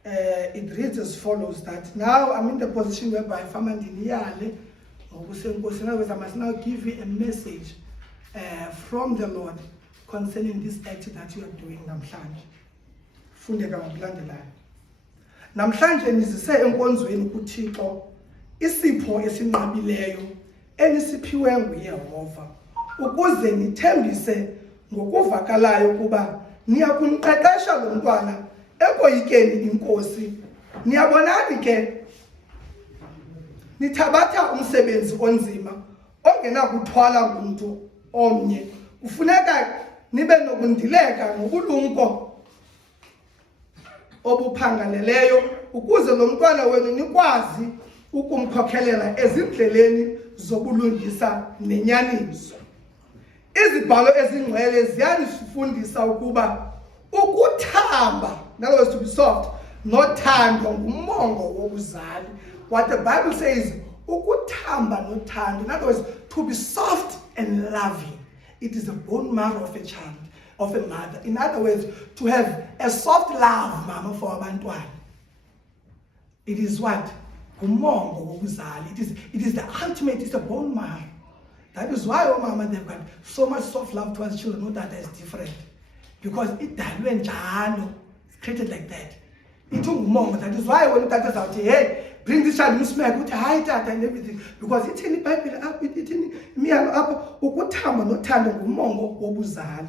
It reads as follows, that now I'm in the position whereby I must now give you a message from the Lord concerning this act that you are doing namhlanje. Fundeka ngokulandelayo. Namhlanje nizise enkonzweni kuThixo isipho esinqabileyo enisiphiwe nguYehova ukuze nithembise ngokuvakalayo ukuba niya kumqeqesha lo mntwana ekoyikeni inkosi. Niyabonani ke nithabatha umsebenzi onzima ongenakuthwala ngumntu omnye. Kufuneka nibe nokundileka nobulumko obuphangaleleyo ukuze lo mntwana wenu nikwazi ukumkhokhelela ezindleleni zobulungisa nenyaniso. Izibhalo ezingcwele ziyanisifundisa ukuba ukuthamba, in other words to be soft, nothando ngumongo wobuzali. What the Bible says, ukuthamba nothando, in other words, to be soft and loving, it is the bone marrow of a child, of a mother. In other words, to have a soft love, mama, for abantwana. It is what? Gumongo wobuzali. It is the ultimate, it's a bone marrow. That is why, oh mama, they've got so much soft love towards children. No, that is different. Because it it's created like that. That is why when Tata says, hey, bring this child, hi Tata and everything. Because it's in the Bible up, it's in me up, ukuthamba nothando ngumongo wobuzali.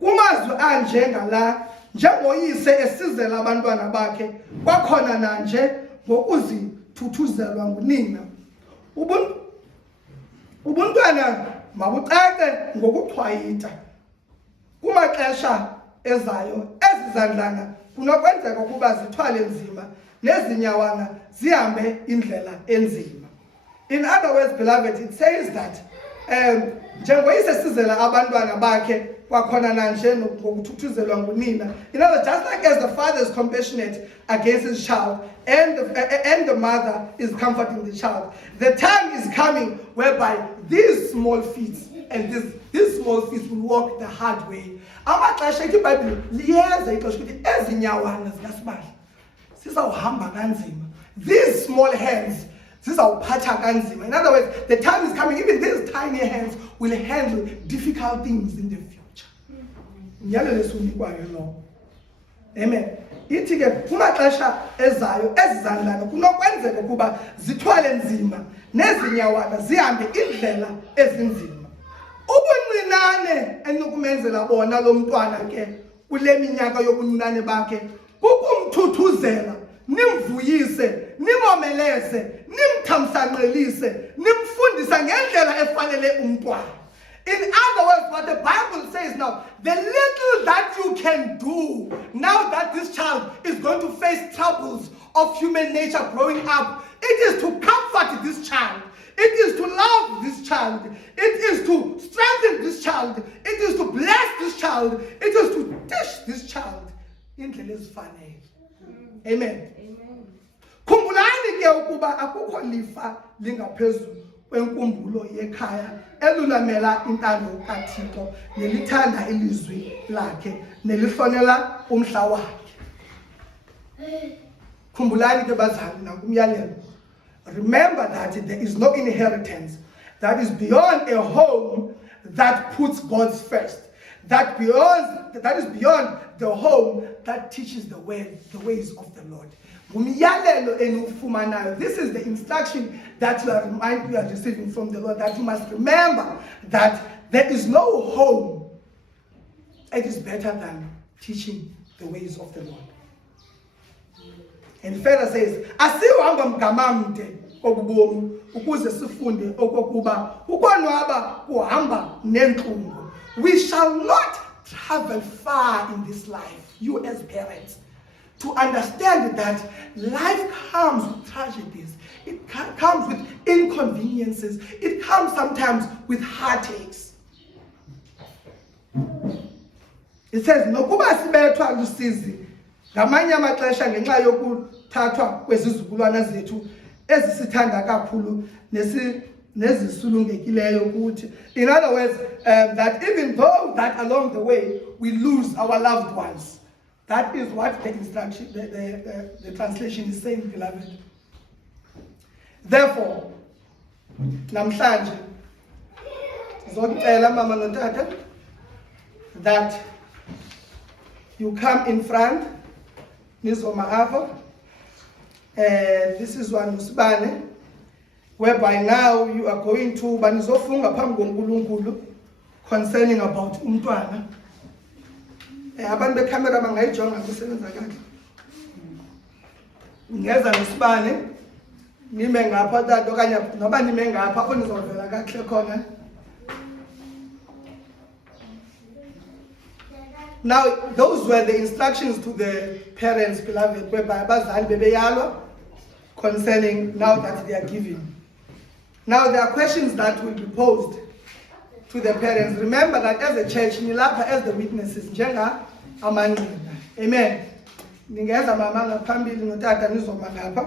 Kumazwi anje ngala, njengoyise esizela abantwana bakhe, kwakhona nanje ngokuzithuthuzelwa ngunina. Ubuntwana mabucace ngokuxhwayita. Kumaxesha ezayo ezizandlana kunokwenzeka ukuba zithwale nzima nezinyawana zihambe indlela enzima. In other words, beloved, it says that njengoyise sizela abantwana bakhe kwakhona nanje ngokuthuthuzelwa ngunina. In other words, just like as the father is compassionate against his child and the mother is comforting the child, the time is coming whereby these small feet and these small feet will walk the hard way. Amaxesha ithi iBhayibhile liyeza ixesha ukuthi ezinyawana zikasibali sizawuhamba kanzima. These small hands zizawuphatha kanzima. In other words, the time is coming, even these tiny hands will handle difficult things in the future. Nyalo lesunikwayo lo. Amen. Ithi ke kumaxesha ezayo ezizandlana kunokwenzeka ukuba zithwale nzima nezinyawana zihambe indlela ezinzima. Ubuncinane enokumenzela bona lo mntwana ke kule minyaka yobuncinane bakhe kukumthuthuzela, nimvuyise, nimomeleze, nimthamsanqelise, nimfundisa ngendlela efanele umntwana. In other words, what the Bible says now, the little that you can do now that this child is going to face troubles of human nature growing up, it is to comfort this child. It is to love this child. It is to strengthen this child. It is to bless this child. It is to teach this child. Indlela ezifanele. Amen. Khumbulani ke ukuba akukho lifa lingaphezulu kwenkumbulo yekhaya elulamela intando kaThixo nelithanda ilizwi lakhe nelihlonela umhla wakhe. Khumbulani ke bazali nakumyalelo. Remember that there is no inheritance that is beyond a home that puts God first. That is beyond the home that teaches the ways of the Lord. This is the instruction that you are receiving from the Lord, that you must remember that there is no home that is better than teaching the ways of the Lord. And further says, asiwahamba mgamamde kokubomu ukuze sifunde okokuba ukonwaba kuhamba nentlungu. We shall not travel far in this life, you as parents, to understand that life comes with tragedies. It comes with inconveniences. It comes sometimes with heartaches. It says, nokuba sibethwa lusizi ngamanye amaxesha ngenxa yokuthathwa kwezizukulwana zethu ezisithanda kakhulu nezisulungekileyo kuthi. In other words, that even though that along the way we lose our loved ones, that is what the instruction, the translation is saying, beloved. Therefore, namhlanje zokucela mama notata that you come in front. This is one Usbane. whereby now you are going to banizofunga phambi koNkulunkulu concerning about umntwana. Abantu becamera bangayijonga kusebenza kahle. Ngeza nesibane nime ngapha tato okanye noba nime ngapha apho nizovela kahle khona. Now those were the instructions to the parents, beloved, whereby abazali bebeyalwa concerning now that they are giving. Now there are questions that will be posed to the parents. Remember that as a church, nilapha as the witnesses, njenga amanina. Amen. Ningeza mama ngaphambili notata nizoma ngapha.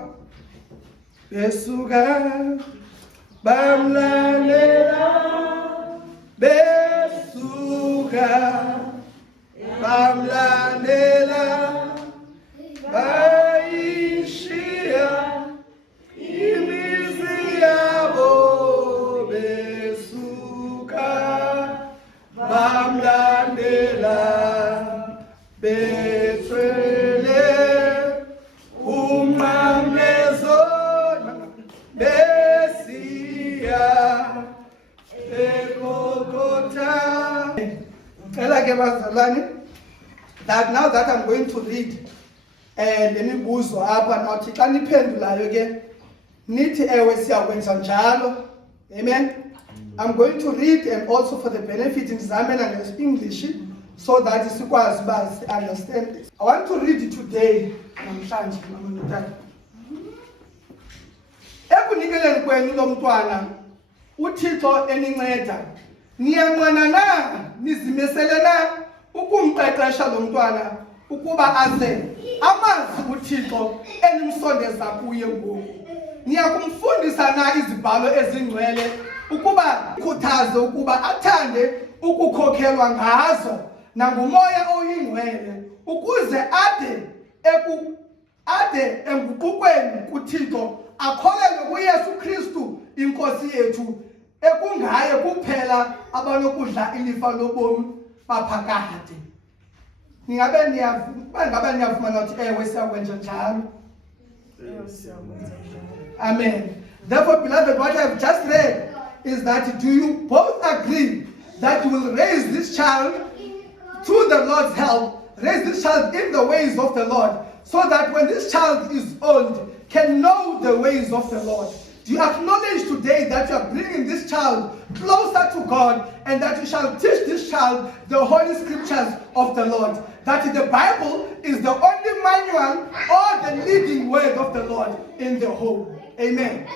Besuka bamlalela besuka bamlalela bayishiya imizi yabo besuka bamlalela bethwele umamlezo besiya ekokota. Cela ke bazalwane, that now that I'm going to read le mibuzo apha nathi xa niphendulayo ke nithi ewe siyakwenza njalo. Amen. I'm going to read and also for the benefit ndizame nange-English so that sikwazi uba understand this. I want to read today namhlanje mama notata. Ekunikeleni kwenu lo mntwana uThixo eninceda, niyanqwana na nizimisele na ukumqeqesha lo mntwana ukuba aze amazi uThixo enimsondeza kuye ngoku? Niyakumfundisa na izibhalo ezingcwele ukuba khuthaze ukuba athande ukukhokhelwa ngazo nangumoya oyingcwele ukuze ade enguqukweni kuThixo akholelwe kuYesu Kristu inkosi yethu, ekungaye kuphela abanokudla ilifa lobomi baphakade. Ngabe niyavuma ukuthi ewe siyakwenza njalo? Amen. Therefore, beloved, what I have just read is that do you both agree that you will raise this child through the Lord's help, raise this child in the ways of the Lord, so that when this child is old, can know the ways of the Lord? Do you acknowledge today that you are bringing this child closer to God and that you shall teach this child the holy scriptures of the Lord? That the Bible is the only manual or the leading word of the Lord in the home. Amen.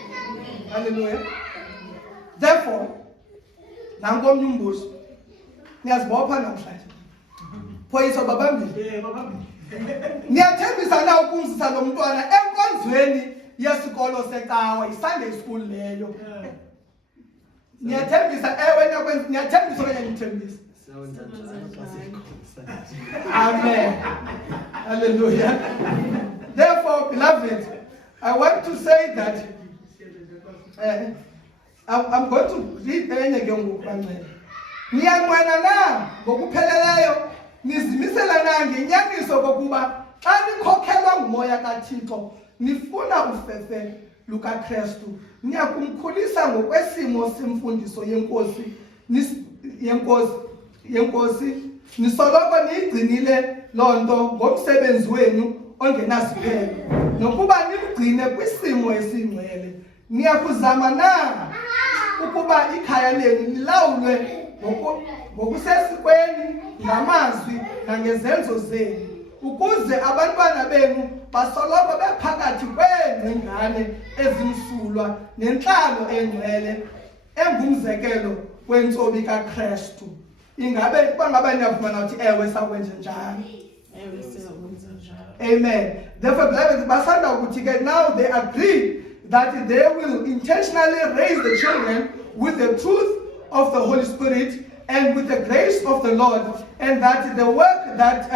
Hallelujah. Therefore, nangomnye umbuzo. Niyazibopha namhlanje. Phoyisa babambili. Niyathembisa na ukumsisa lo mntwana enkonzweni yesikolo secawa, iSunday school leyo. Niyathembisa ewe niyathembisa okanye nithembisa? Amen. Hallelujah. Therefore, beloved, I want to say that I'm going to read enye ke ngoku kancane. Niyanqwana na ngokupheleleyo nizimisela na ngenyaniso kokuba xa nikhokhelwa ngumoya kaThixo nifuna ufefe lukaKristu, niyakumkhulisa ngokwesimo semfundiso yenkosi nisoloko niyigcinile loo nto ngomsebenzi wenu ongenasiphelo, nokuba nimgcine kwisimo esingcwele. Niyakuzama na ukuba ikhaya lenu lilawulwe ngokusesikweni ngamazwi nangezenzo zenu, ukuze abantwana benu basoloko bephakathi kweengcingane ezimsulwa nentlalo engcwele engumzekelo wentsobi kaKristu. Ingabe bangaba niyavuma ukuthi ewe sakwenze njalo? Amen. Therefore, beloved, basanda ukuthi ke now they agree that they will intentionally raise the children with the truth of the Holy Spirit and with the grace of the Lord, and that the work that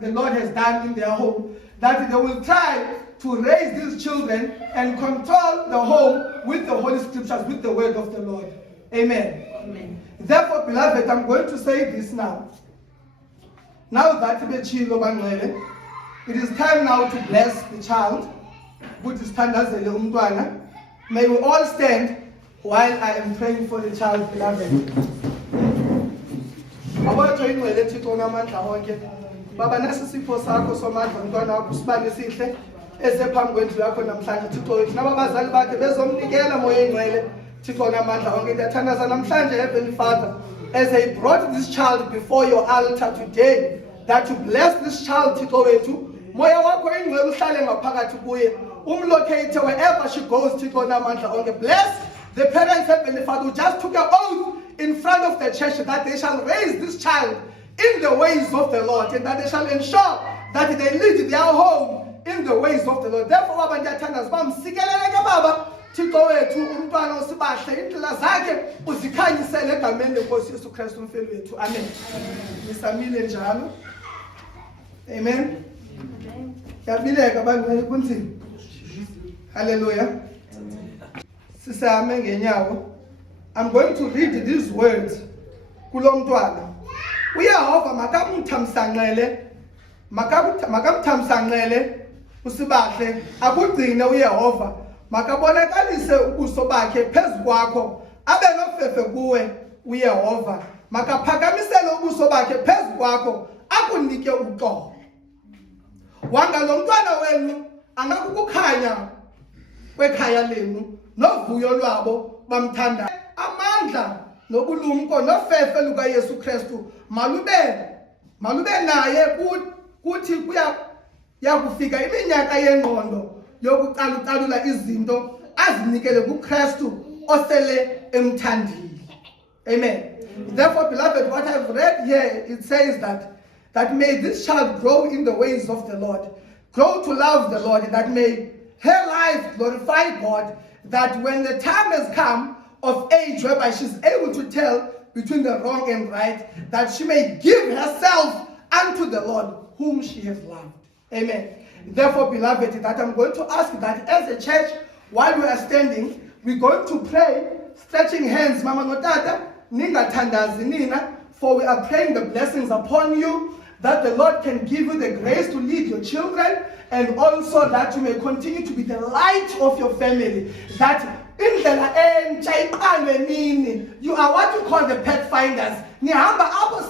the Lord has done in their home, that they will try to raise these children and control the home with the Holy Scriptures, with the word of the Lord. Amen. Amen. Therefore, beloved, I'm going to say this now. Now that it is time now to bless the child. Good standards, May we all stand while I am praying for the child, beloved. Awatho ingcwele Thixo onamandla wonke. Baba nasi sipho sakho somandla umntwana wakho sibane sihle esephambi kwendlu yakho namhlanje Thixo wethu. Nabazali bakhe bezomnikela moya ingcwele Thixo onamandla wonke. Ndiyathandaza namhlanje Heavenly Father as I brought this child before your altar today, that you bless this child Thixo wethu. Moya wakho ingcwele uhlale ngaphakathi kuye. Umlocate wherever she goes Thixo onamandla wonke. Bless the parents Heavenly Father who just took an oath in front of the church that they shall raise this child in the ways of the Lord, and that they shall ensure that they lead their home in the ways of the Lord. Therefore, Baba ndiyathandaza bamsikeleleke Baba Thixo wethu umntwana usibahle indlela zakhe uzikhanyisele egameni lenkosi Yesu Kristu umfeli wethu. Amen. Nisamile njalo. Amen. Yabileka abantu kunzima. Hallelujah. Sisame ngenyawo. I'm going to read these words kulo mntwana. UYehova makamthamsanqele usibahle akugcine uYehova makabonakalise ubuso bakhe phezu kwakho abe nofefe kuwe uYehova makaphakamisele ubuso bakhe phezu kwakho akunike uxolo. Wanga lo mntwana wenu angakukukhanya kwekhaya lenu novuyo lwabo bamthanda. Amandla nobulumko nofefe luka Yesu Kristu malube naye kuthi yakufika iminyaka yengqondo yokucalucalula izinto azinikele kuKristu osele emthandile. Amen. Therefore, beloved, what I've read here, it says that may this child grow in the ways of the Lord, grow to love the Lord, that may her life glorify God, that when the time has come of age whereby she's able to tell between the wrong and right, that she may give herself unto the Lord whom she has loved. Amen. Therefore, beloved, that I'm going to ask that as a church, while we are standing, we're going to pray, stretching hands, Mama Notata, Ninga Tandazi Nina, for we are praying the blessings upon you, that the Lord can give you the grace to lead your children, and also that you may continue to be the light of your family, that you are what you call the pathfinders.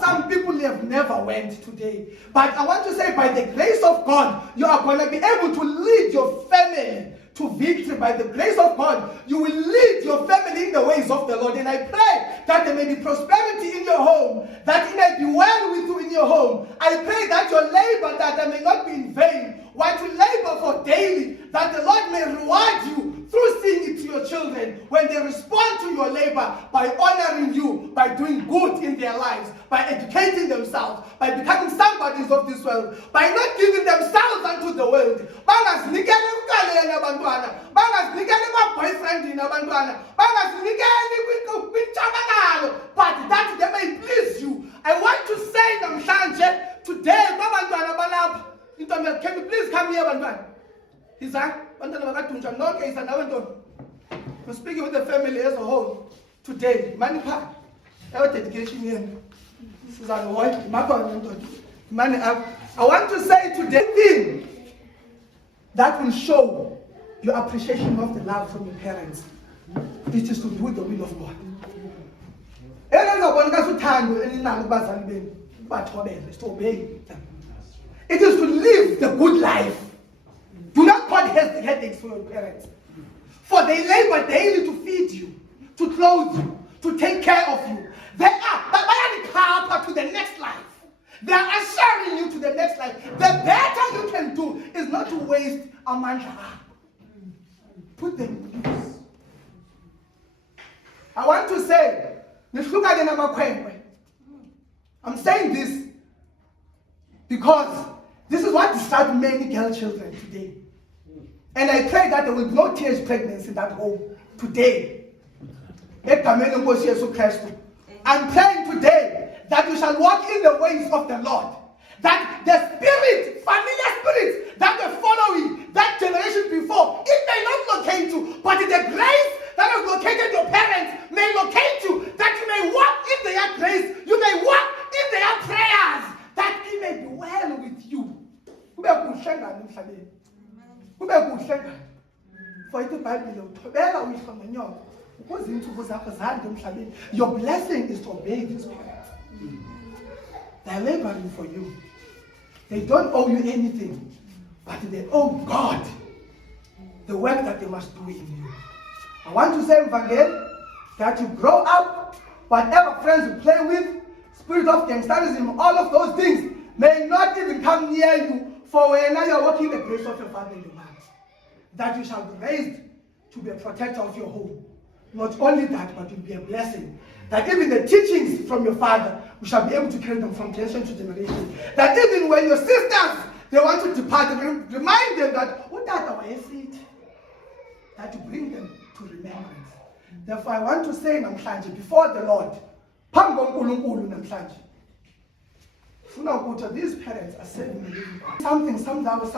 Some people have never went today. But I want to say, by the grace of God, you are going to be able to lead your family to victory. By the grace of God, you will lead your family in the ways of the Lord. And I pray that there may be prosperity in your home, that it may be well with you in your home. I pray that your labor, that there may not be in vain. What you labor for daily, that the Lord may reward you through seeing it to your children when they respond to your labor by honoring you, by doing good in their lives, by educating themselves, by becoming somebodies of this world, by not giving themselves unto the world. But that they may please you. I want to say namhlanje today, can you please come here, Bantwana? I'm speaking with the family as a whole today. Money part, our dedication here. I want to say today thing that will show your appreciation of the love from your parents. It is to do the will of God. It is to live the good life. Do not cause headaches for your parents. For they labor daily to feed you, to clothe you, to take care of you. They are to the next life. They are assuring you to the next life. The better you can do is not to waste a man's life. Put them in use. I want to say, I'm saying this because this is what disturbs many girl children today. And I pray that there will be no teenage pregnancy in that home today. I'm praying today that you shall walk in the ways of the Lord. That the spirit, familiar spirits that were following that generation before, it may not locate you, but the grace that has located your parents may locate you, that you may walk in their grace, you may walk in their prayers, that it may be well with you. For it iBhayibhile uthobela uyihlo ngenyoko ukuze iintsuku zakho zande emhlabeni. Your blessing is to obey these parents. They are laboring for you. They don't owe you anything, but they owe God the work that they must do in you. I want to say, Evangel, that you grow up, whatever friends you play with, spirit of gangsterism, all of those things may not even come near you, for when you are walking the grace of your father and your mother. That you shall be raised to be a protector of your home. Not only that, but you'll be a blessing. That even the teachings from your father, we shall be able to carry them from generation to generation. That even when your sisters, they want to depart, remind them that, that you bring them to remembrance. Therefore, I want to say, namhlanje, before the Lord, these parents are serving the living God. Something that was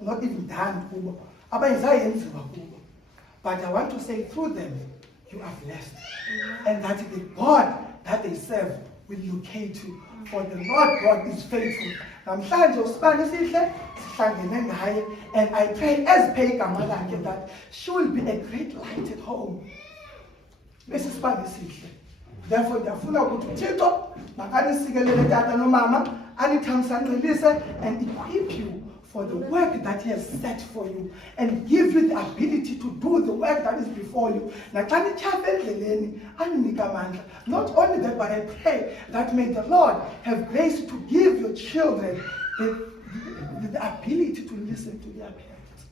not even done. But I want to say, through them, you are blessed. And that the God that they serve will locate you. For the Lord God is faithful. And I pray as Pega that she will be a great light at home. Therefore, ndiyafuna ukuthi uThixo makanisikelele tata nomama anithamsanqelise and equip you for the work that he has set for you and give you the ability to do the work that is before you. Not only that, but I pray that may the Lord have grace to give your children the ability to listen to their parents.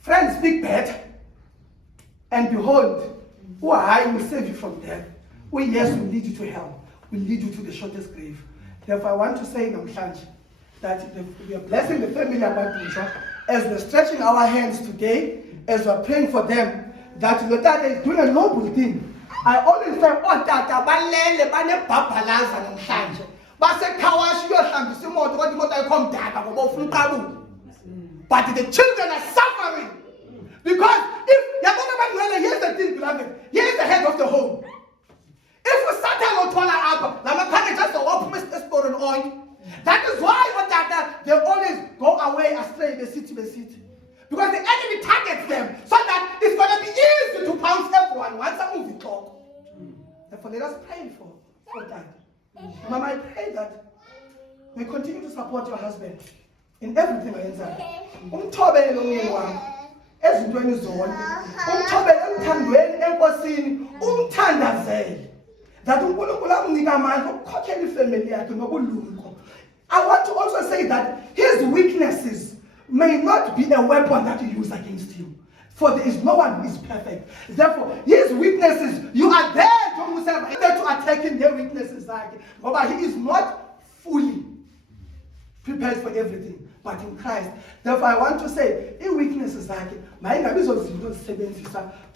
Friends speak bad, and behold, who I will save you from death. Who yes will lead you to hell, will lead you to the shortest grave. Therefore, I want to say namhlanje that we are blessing the family Abadusha as we're stretching our hands today, as we're praying for them, that your dad is doing a noble thing. I always say, oh, tata, balele, bane babalaza namhlanje. Base kawashi yohlambisa imoto kodwa imoto ayikho mdaka ngoba ufuna uqabuka. But the children are suffering because here's the thing, beloved. Here's the head of the home. If we start to up, that is why they always go away astray, they sit. Because the enemy targets them so that it's going to be easy to pounce everyone once a movie talk. Therefore, let us pray for that. Mama, I pray that we continue to support your husband in everything I answer. Ezintweni zonke umthobele emthandweni enkosini umthandazele that uNkulunkulu amnika amandla ukukhokhela ifamily yakhe ngobulumko. I want to also say that his weaknesses may not be a weapon that you use against you, for there is no one who is perfect. Therefore, his weaknesses, you are there to attack him, their weaknesses, but he is not fully prepared for everything. But in Christ. Therefore, I want to say, in weaknesses to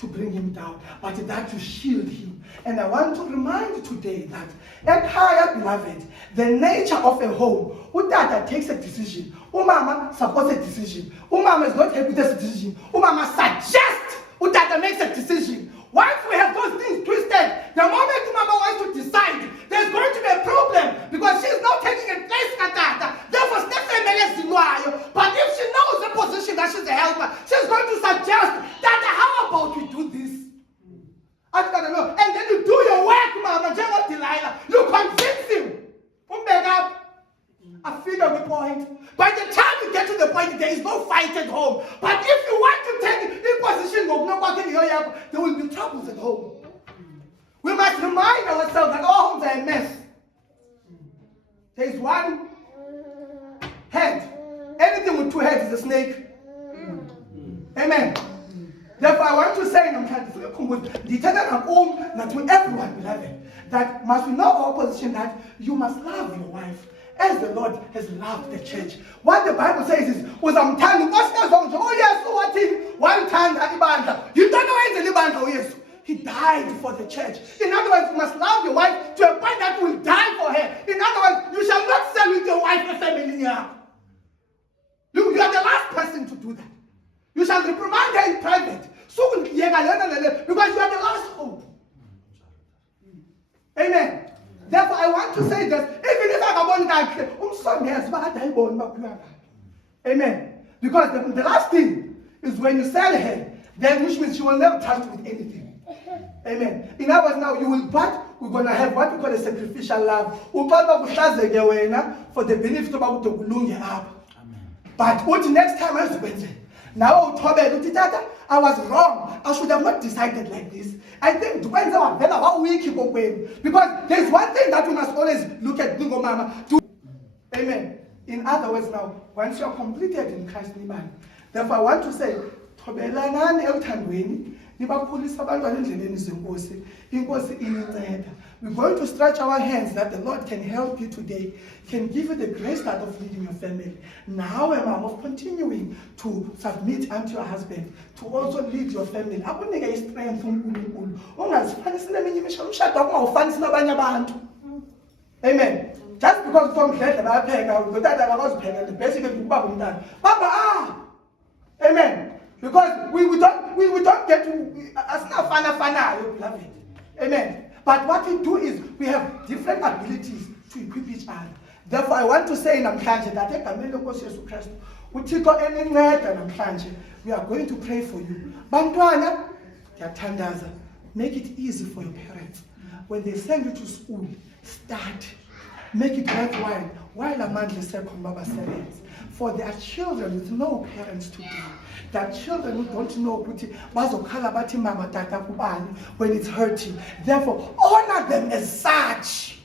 bring him down, but that to shield him. And I want to remind you today that at higher beloved, the nature of a home, Udada takes a decision. Umama supports a decision. Umama is not happy with this decision. Umama suggests. Udada makes a decision. Once we have those things twisted, the moment Umama wants to decide, there's going to be a problem because she's not taking a place at that. Therefore, but if she knows the position that she's a helper, she's going to suggest that how about we do this? And then you do your work, Mama. Delilah. You convince him. I figure the point. By the time you get to the point, there is no fight at home. But if you want to take in position, there will be troubles at home. We must remind ourselves that all homes are a mess. There is one head. Anything with two heads is a snake. Amen. Therefore, I want to say to everyone, beloved, that must we know our position that you must love your wife as the Lord has loved the church. What the Bible says is, you don't know where he died for the church. In other words, you must love your wife to a point that you will die for her. In other words, you shall not sell with your wife a family. You are the last person to do that. You shall reprimand her in private. Because you are the last hope. Amen. Therefore, I want to say that even if I Amen. Because the last thing is when you sell her, then which means she will never touch with anything. Amen. In other words, now you will, but we're going to have what we call a sacrificial love. For the benefit of our up. But what next time I was now I was wrong. I should have not decided like this. I think because there's one thing that we must always look at. Amen. In other words, now, once you're completed in Christ, therefore I want to say, we're going to stretch our hands that the Lord can help you today, can give you the grace that of leading your family. Now, Mom, of continuing to submit unto your husband, to also lead your family. Amen. Just because from the basically amen. Because we don't get to beloved. Amen. But what we do is we have different abilities to equip each other. Therefore, I want to say namhlanje that we are going to pray for you. Bantwana, make it easy for your parents. When they send you to school, start. Make it worthwhile. While Amandla second Baba says, for their children with no parents today, their children who don't know when it's hurting. Therefore, honor them as such.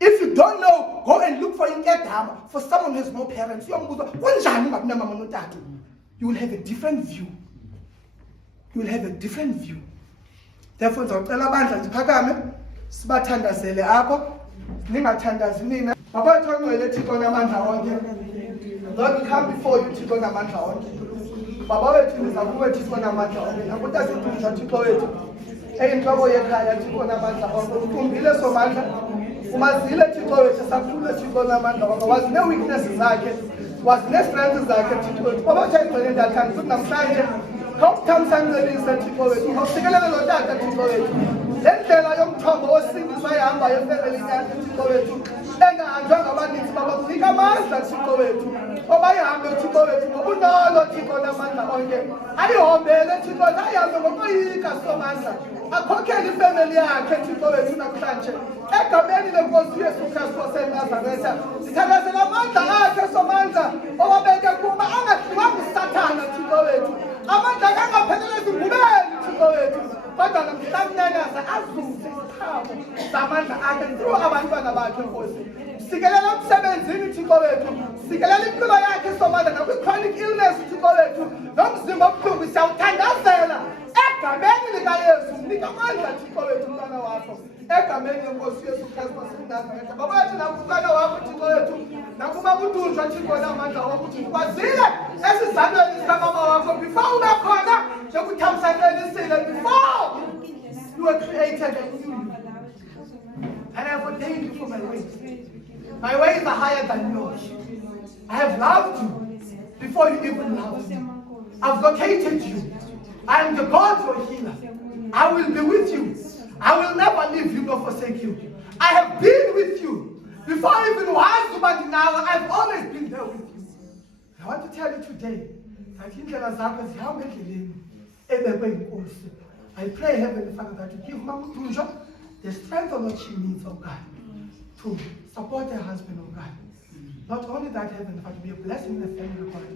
If you don't know, go and look for for someone who has no parents. You will have a different view. You will have a different view. Therefore, Lord, we come before you, Thixo namandla onke. Baba wethu niza kuwe Thixo namandla onke. Nakuta sidudla Thixo wethu. Eyinhloko yekhaya Thixo namandla onke. Uthumbile somandla. Umazile Thixo wethu sakhule Thixo namandla onke. Wazi ne-weaknesses zakhe. Wazi ne-strengths zakhe Thixo wethu. Baba uthayigcwele ndathanda futhi namhlanje khawukuthamsancelise Thixo wethu. Khawusikelele lo tata Thixo wethu. Le ndlela yomthombo osindiswa ehambayo efemelini yakhe Thixo wethu. Engahanjwanga abaninzi baba kunika amandla Thixo wethu. Obayihambe Thixo wethu ngobunolo Thixo namandla onke. Ayihombele Thixo wethu ayihambe ngokoyika somandla. Akhokhele ifemeli yakhe Thixo wethu namhlanje. Egameni lenkosi uYesu Kristu waseNazaretha. Sithakazela amandla akhe somandla. Owabeke kuba angadliwa nguSathana Thixo wethu. Amandla angaphelele ezingubeni Thixo wethu. Kodwa namhlanje azuze isiqhamo samandla akhe through abantwana bakhe Nkosi. Sikelela umsebenzini Thixo wethu. Sikelela impilo yakhe somandla nakwi-chronic illness Thixo wethu. Nomzimba obuhlungu siyawuthandazela. Egameni likaYesu mnika amandla Thixo wethu umntwana wakho. Egameni lenkosi uYesu Kristu waseNazaretha. Baba wethu nakumntwana wakho Thixo wethu. Nakuba budunjwa Thixo namandla wokuthi ukwazile esizalweni sikamama wakho before ube khona bekuthamsancelisile before you were created in you. And I have ordained you for my ways. My ways are higher than yours. I have loved you before you even loved me. I've located you. I am the God your healer. I will be with you. I will never leave you nor forsake you. I have been with you. Before I even was but now, I've always been there with you. I want to tell you today that I pray, Heavenly Father, that you give Mama Tunja the strength of what she needs, oh God, to support her husband, oh God. Not only that, Heavenly Father, be a blessing in the family, God,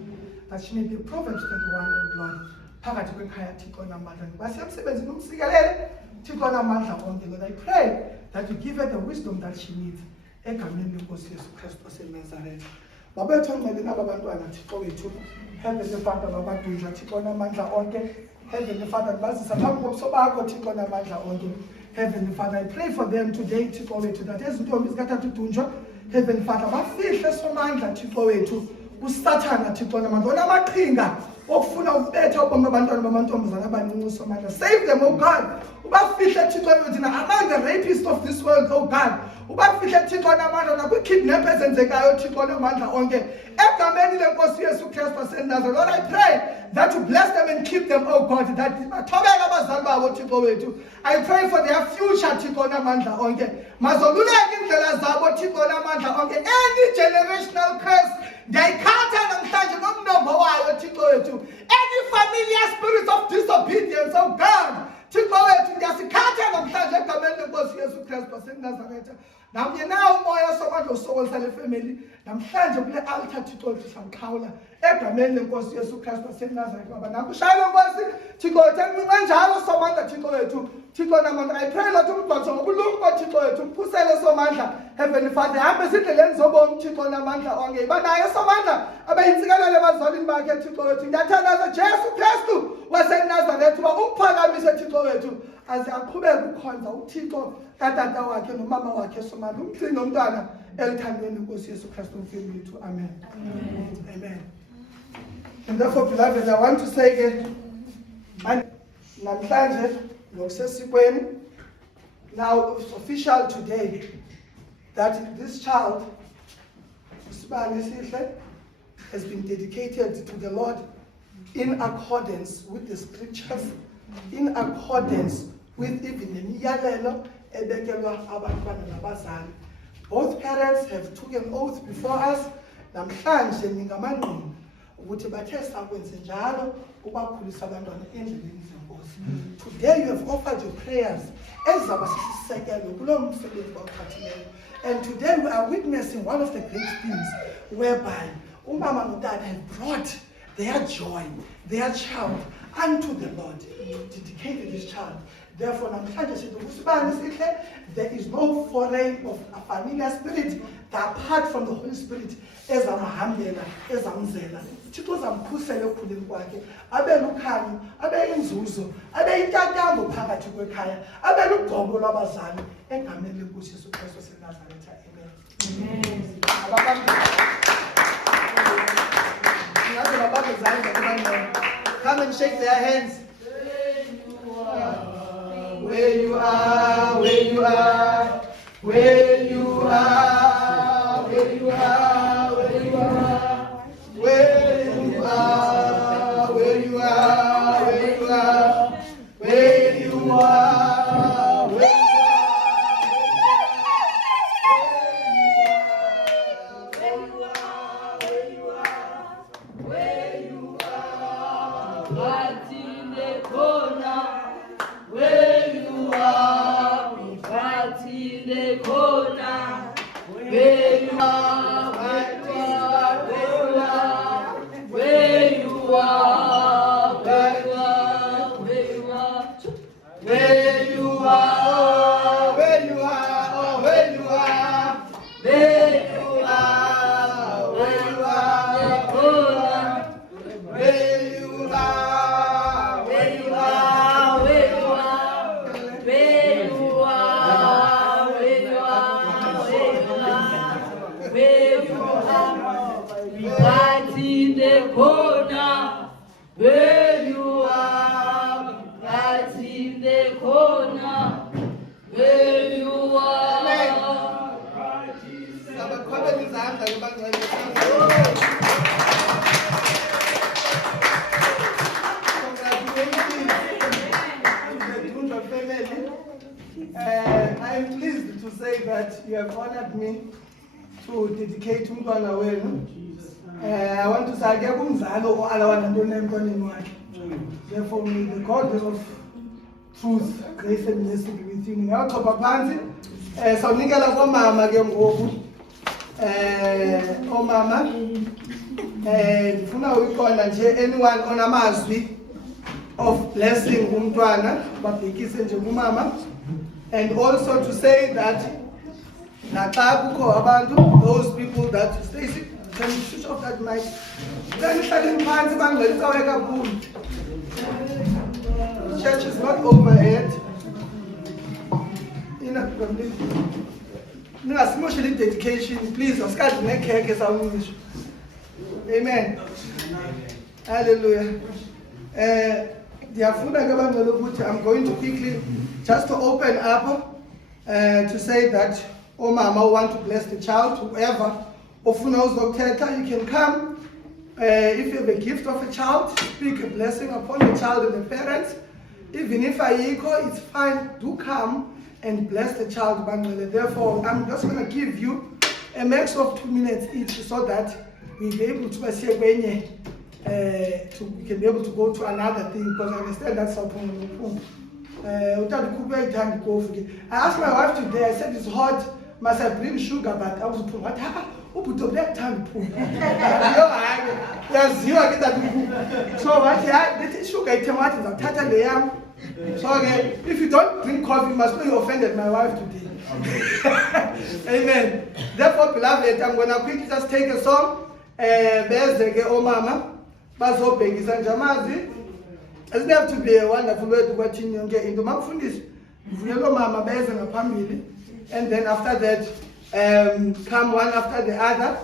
that she may be a Proverbs 31, oh Lord. Phakathi kwekhaya Thixo namandla. Basemsebenzini umsikelele Thixo namandla onke, Lord. I pray that you give her the wisdom that she needs. Egameni lenkosi uYesu Kristu waseNazaretha. Baba wethu ongcwele naba bantwana Thixo wethu. Heavenly Father, babadunjwa Thixo namandla onke. Heavenly Father, bazisa phambi kobuso bakho Thixo namandla onke. Heavenly Father, I pray for them today Thixo wethu that ezintombi zikathatha udunjwa. Heavenly Father, bafihle somandla Thixo wethu. USathana Thixo namandla onamaqhinga okufuna ukubetha ubomi babantwana bamantombazana abancinci somandla. Save them, oh God. Ubafihle Thixo wethu among the rapists of this world, oh God. Ubafihle Thixo namandla nakwi-kidnappers enzekayo Thixo namandla onke. Egameni lenkosi uYesu Kristu waseNazaretha. Lord, I pray that you bless them and keep them, oh God, that bathobele abazali babo Thixo wethu. I pray for their future Thixo namandla onke. Mazoluleke indlela zabo Thixo namandla onke. Any generational curse, ndiyayikhatha namhlanje wethu ndiyasikhatha namhlanje egameni lenkosi Yesu Kristu waseNazaretha. Namnye nawo umoya somandla usokolisa le family namhlanje kule altar Thixo wethu siyamxhawula egameni lenkosi Yesu Kristu waseNazaretha. Baba nakushayela Nkosi Thixo wethu encince njalo somandla Thixo wethu. Thixo namandla I pray that umbhoxo ngobulumko Thixo wethu mphusele somandla Heavenly Father hambe ezindleleni zobomi Thixo namandla onke iba naye somandla abeyintsikelelo ebazalini bakhe Thixo wethu. Ndiyathandaza Jesu Kristu waseNazaretha uba umphakamise Thixo wethu aze aqhubeke ukhonza uThixo katata wakhe nomama wakhe somandla umgcine umntwana elithandweni lenkosi Yesu Kristu mfimbi wethu. Amen. Amen. And therefore, beloved, I want to say again, namhlanje ngokusesikweni, now it's official today that this child, Usibani Sihle, has been dedicated to the Lord in accordance with the scriptures, in accordance with even the miyalelo ebekelwa abantwana nabazali. Both parents have taken an oath before us. Namhlanje ningamangqina ukuthi bathe sakwenze njalo ukubakhulisa abantwana endleleni zenkosi. Today you have offered your prayers ezaba sisisekelo kulo msebenzi bawuthathileyo. And today we are witnessing one of the great things whereby umama notata have brought their joy, their child unto the Lord, dedicated this child. Therefore, namhlanje sithi uSibani Sihle, there is no foreign of a familiar spirit that apart from the Holy Spirit ezamahambela ezamzela Thixo uzamkhusela ekukhuleni kwakhe abe lukhanyo abe inzuzo abe intantambo phakathi kwekhaya abe lugqobo lwabazali egameni lenkosi Yesu Kristu waseNazaretha. Amen. Come and shake their hands. Where you are, where you are, where you are, where you are, where you are, where you are, where you are, where you are, where you are, where I am pleased to say that you have honored me to dedicate umntwana wenu. I want to say akekho umzalo oalawana ntoni emntwaneni wakhe. Therefore, may the God of truth, grace and mercy be with you. Ngiyachopha phansi sawunikela komama ke ngoku. Omama ndifuna uyiqonda nje anyone onamazwi of blessing umntwana babhekise nje kumama. And also to say that naxa kukho abantu, those people that Stacy, can you switch off that mic? Church is not over yet. Especially dedication, please. Amen. Hallelujah. I'm going to quickly just to open up to say that Mama want to bless the child, whoever ofuna uzokuthetha, you can come. If you have a gift of a child, speak a blessing upon the child and the parents. Even if ayikho, it's fine. Do come and bless the child. Therefore, I'm just going to give you a max of 2 minutes each so that we'll be able to we can be able to go to another thing, because I understand that's something. I asked my wife today, I said it's hot, must I bring sugar? But I was put what? So what? Sugar. So if you don't drink coffee, you must know you offended my wife today. Amen. Therefore, beloved, I'm gonna quickly just take a song. Bezeke omama bazobhekisa njamazi. It doesn't have to be a wonderful way to watching you get into makufundisi. Vuyelo mama beze ngaphambili, and then after that come one after the other,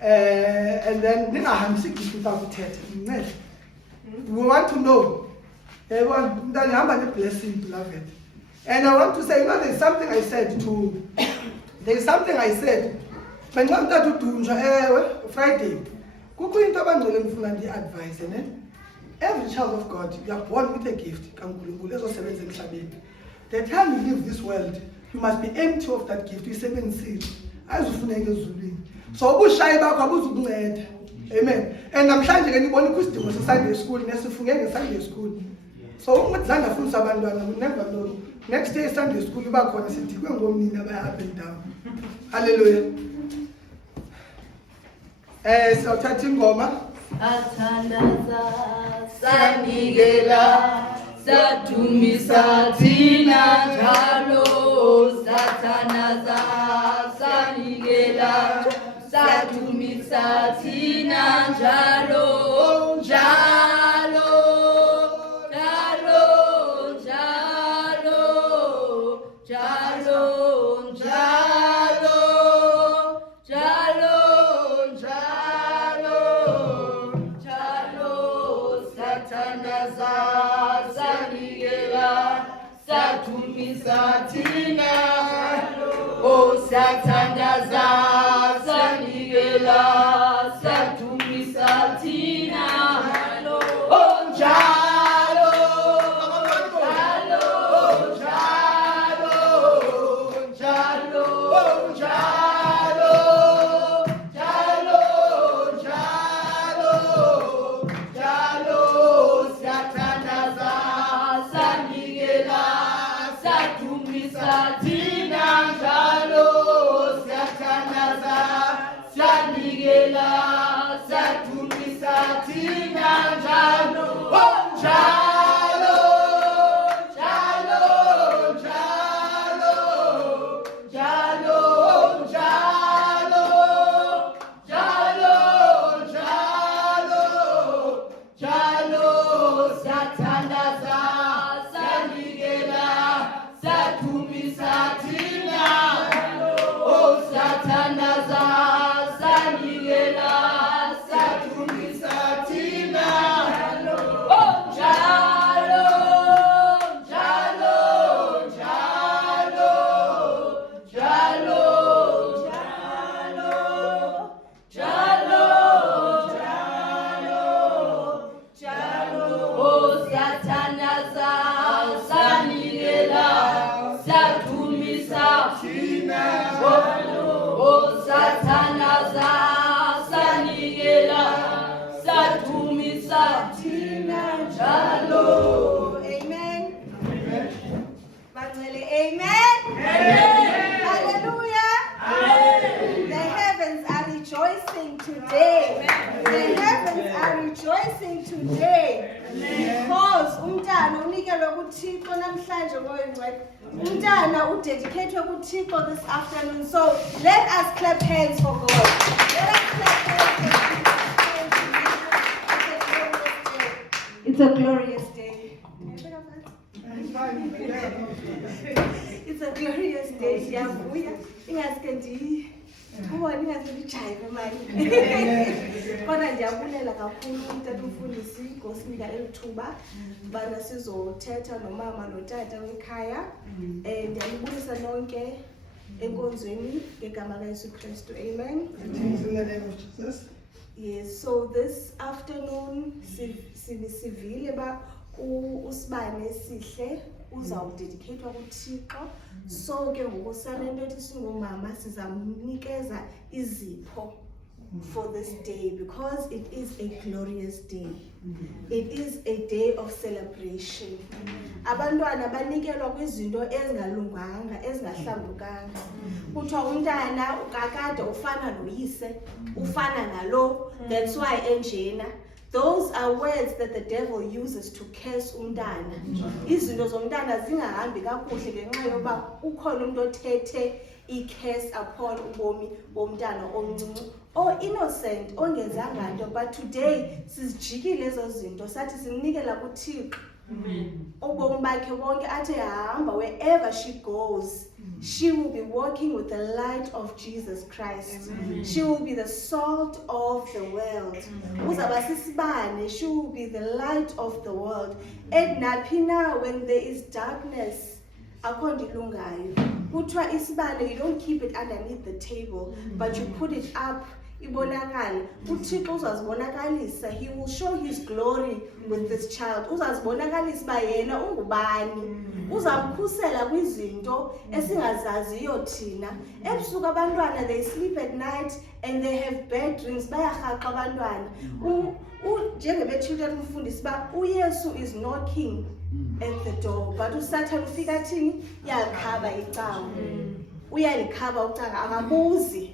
and then ningahambisi without kuthetha. We want to know. Everyone, blessing, beloved. And I want to say, there's something I said when I wanted to do Friday. Advice, every child of God, you are born with a gift. The time you leave this world, you must be empty of that gift. You seven seed. So amen. And I'm trying to get anyone who's doing Sunday school, Sunday school. So never know. Next day Sunday school, you back on the city. We're going to never up and down. Hallelujah. So touching Goma. Athandaza sanigela satumisa tina njalo sathandaza sanigela satumisa tina njalo njalo njalo njalo njalo njalo Satina, oh Satandaza, Sanigela, Satumi Satina, oh Jalo, Jalo, Jalo, Jalo, oh Jalo, Jalo, Jalo, Jalo, Satandaza, Sanigela. Satina njalo satanaza sanigela satumi satina njalo oh njalo njalo njalo njalo njalo njalo njalo njalo satanaza sanigela Satumi Satina, oh Satanaza, Sanigela, Satumi Satina, oh Jalo, Jalo, Jalo, Jalo, Jalo, Jalo, Jalo, Jalo, oh Satanaza, Sanigela. Satumi Satina, oh Satanaza, Sanigela, Satumi Satina, Jalo. Amen. Amen. Amen. Hallelujah. Amen. The heavens are rejoicing today. Amen. The heavens are rejoicing today. Amen. Because umntana unikelwe kuThixo namhlanje ngoyingcwele. Umntana udedicate kuThixo this afternoon. So let us clap hands for God. Let us clap hands for God. It's a glorious day. It's a glorious day. Siyavuya. Ingaske ubona ingazijive manje. Kodwa ndiyabulela kakhulu umntana umfundisi ngosinika elithuba bana sizothetha nomama notata wekhaya. Ndiyalibulisa nonke enkonzweni ngegama laYesu Kristu. Amen. In the name of Jesus. Yes, so this afternoon sivile ba usibane sihle uzawudedicate kuThixo. So ke ngokusana into ethi singomama sizamnikeza izipho for this day because it is a glorious day. It is a day of celebration. Abantwana banikelwa kwizinto ezingalunganga, ezingahlambukanga. Kuthiwa umntana ukakade ufana noyise, ufana nalo, that's why enjena. Those are words that the devil uses to curse umntana. Izinto zomntana zingahambi kakuhle ngenxa yoba ukhona umuntu othethe i-curse upon ubomi bomntana omncinci or innocent ongenzanga nto, but today sizijikile ezo zinto sathi simnikela kuThixo. Ubomi bakhe bonke athi hamba wherever she goes. She will be walking with the light of Jesus Christ. She will be the salt of the world. Uzaba sisibane, she will be the light of the world. And napina when there is darkness, akho ndilungayo. Kuthiwa isibane, you don't keep it underneath the table, but you put it up. Ibonakale. uThixo uzazibonakalisa. He will show his glory with this child. Uzazibonakalisa ba yena ungubani. Uzamkhusela kwizinto esingazaziyo thina. Ebusuku abantwana, they sleep at night and they have bad dreams. Bayarhaqa abantwana. Njengebethile umfundisi ba uYesu is knocking at the door, but uSatan ufika thini? Yakhaba icawa. Uyalikhaba ucaga akabuzi.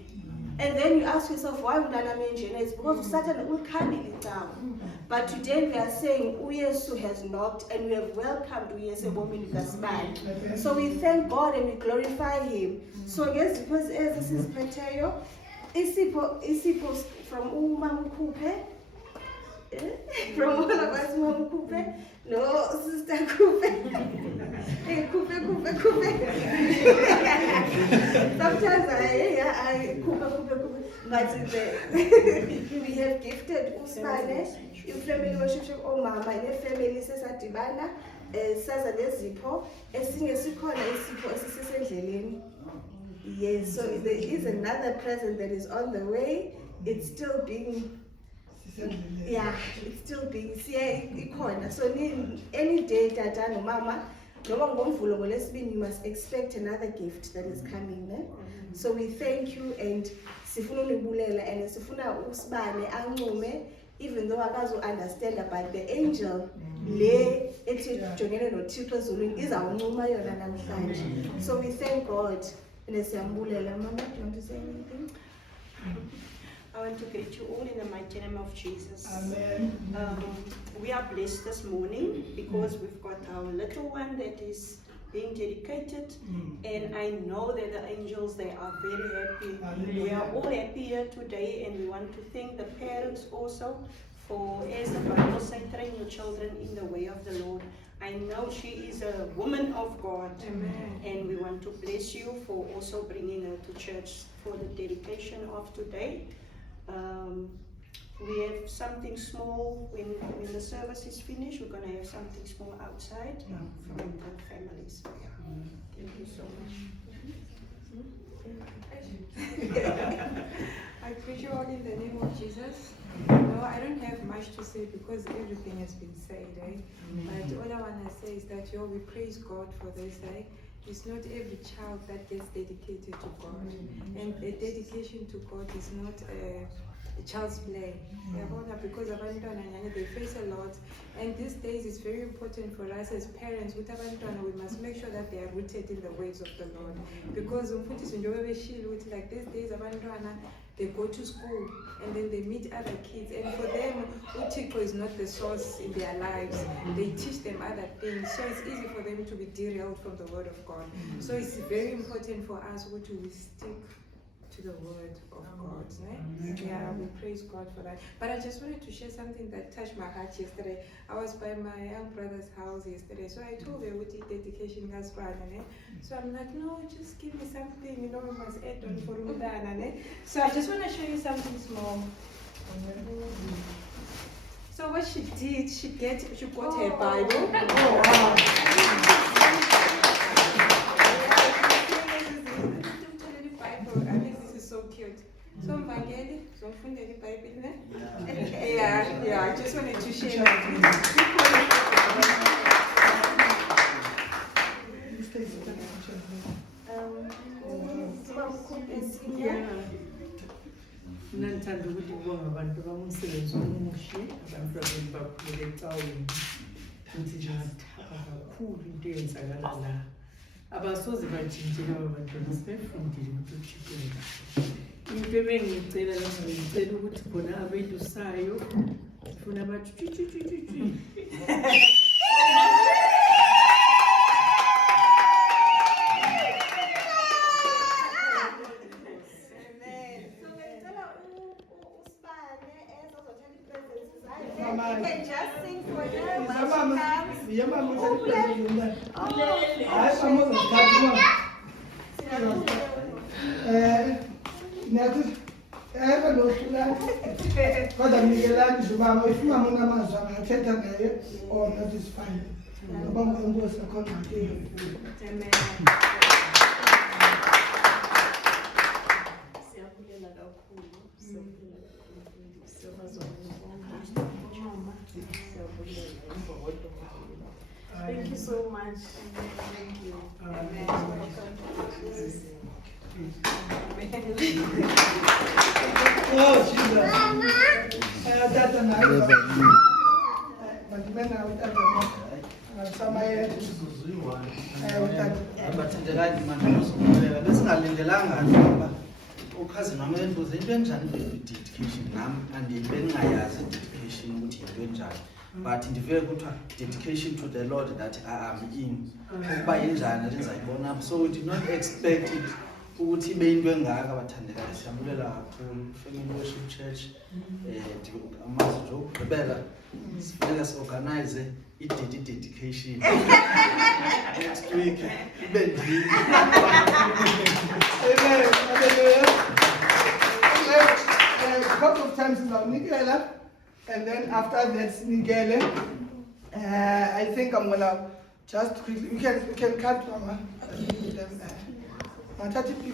And then you ask yourself, why would I mention it? It's because Satan will come in down. But today we are saying Uyesu has knocked and we have welcomed Uyesu Bomini Gaspar. So we thank God and we glorify him. So yes, because this is Peteo, Isipo from Umam Kupe. From all of us, Mom Coupe. No, Sister Coupe. Hey, Coupe. Sometimes I Coupe. But we have gifted Usmane, in family worship, oh Mama, in family says at Dibana, says a Zipo, a singer Sikon, a Sipo, a Sister. Yes, so there is another present that is on the way. It's still being. Yeah, it's still being corner. So any day Tata no Mama, you must expect another gift that is coming there. So we thank you and sifuna ulibulela and sifuna usibane ancume, even though akazu understand about the angel le ethi jongene noThixo ezulwini izawuncuma yona namhlanje. So we thank God and siyambulela. Mama, do you want to say anything? I want to greet you all in the mighty name of Jesus. Amen. We are blessed this morning because we've got our little one that is being dedicated, and I know that the angels, they are very happy. Amen. We are all happy here today, and we want to thank the parents also for, as the Bible says, train your children in the way of the Lord. I know she is a woman of God. Amen. And we want to bless you for also bringing her to church for the dedication of today. We have something small when the service is finished. We're going to have something small outside from the families. Thank you so much. I greet you all in the name of Jesus. No, I don't have much to say because everything has been said, eh? But all I want to say is that we praise God for this day. It's not every child that gets dedicated to God. And a dedication to God is not a child's play. Because they face a lot. And these days it's very important for us as parents, we must make sure that they are rooted in the ways of the Lord. Because like these days they go to school and then they meet other kids, and for them Uthixo is not the source in their lives. They teach them other things, so it's easy for them to be derailed from the word of God. So it's very important for us to stick to the word of God. Right? Yeah, we praise God for that. But I just wanted to share something that touched my heart yesterday. I was by my young brother's house yesterday, so I told her with the dedication has brother. So I'm like, no, just give me something, we must add on for Rudana. So I just want to show you something small. So what she did, she got her Bible. So cute. So Mvangeli, Zomfundeli Bible, ne? Yeah, I just wanted to share Mina ngithanda ukuthi kubonga abantu abangumsebenzi omuhle abantwana bakhulele ecaweni futhi ngiyathaba kakhulu into eyenzakala la abasoze bajinje laba bantwana sebefundile ukuthi uJehova into ebengicela lapha ngicela ukuthi khona abelusayo sifuna abatshutshutshutshu You can just sing for her when she Mama, comes. yeah, mama, Oh, bless. Hayi mama uzathatha nathi kalohlula kodwa mnikelani nje mama if mama unamazwi angathetha naye or not is fine ngoba ngenkosi akho ngxaki. Siyabulela kakhulu. Thank you so much. Thank you. Oh Jesus. Tata naye. Mandimena utata sama yethu. Abathandekayo manje uzokubeka besingalindelanga ngoba ukhazini wami enduze into enjani dedication nami bengingayazi dedication ukuthi into enjani but ndivele kuthiwa dedication to the Lord that I am in ukuba injani lenzayibona so we did not expect it ukuthi ibe into engaka abathandekayo siyabulela kakhulu Family Worship Church amazi nje ukugqibela sifuneka si-organize dedication next week ibe ndini. Amen. Hallelujah. A couple of times now, Nikela, and then after that, Nikele. I think I'm gonna just quickly. We can cut, Mama.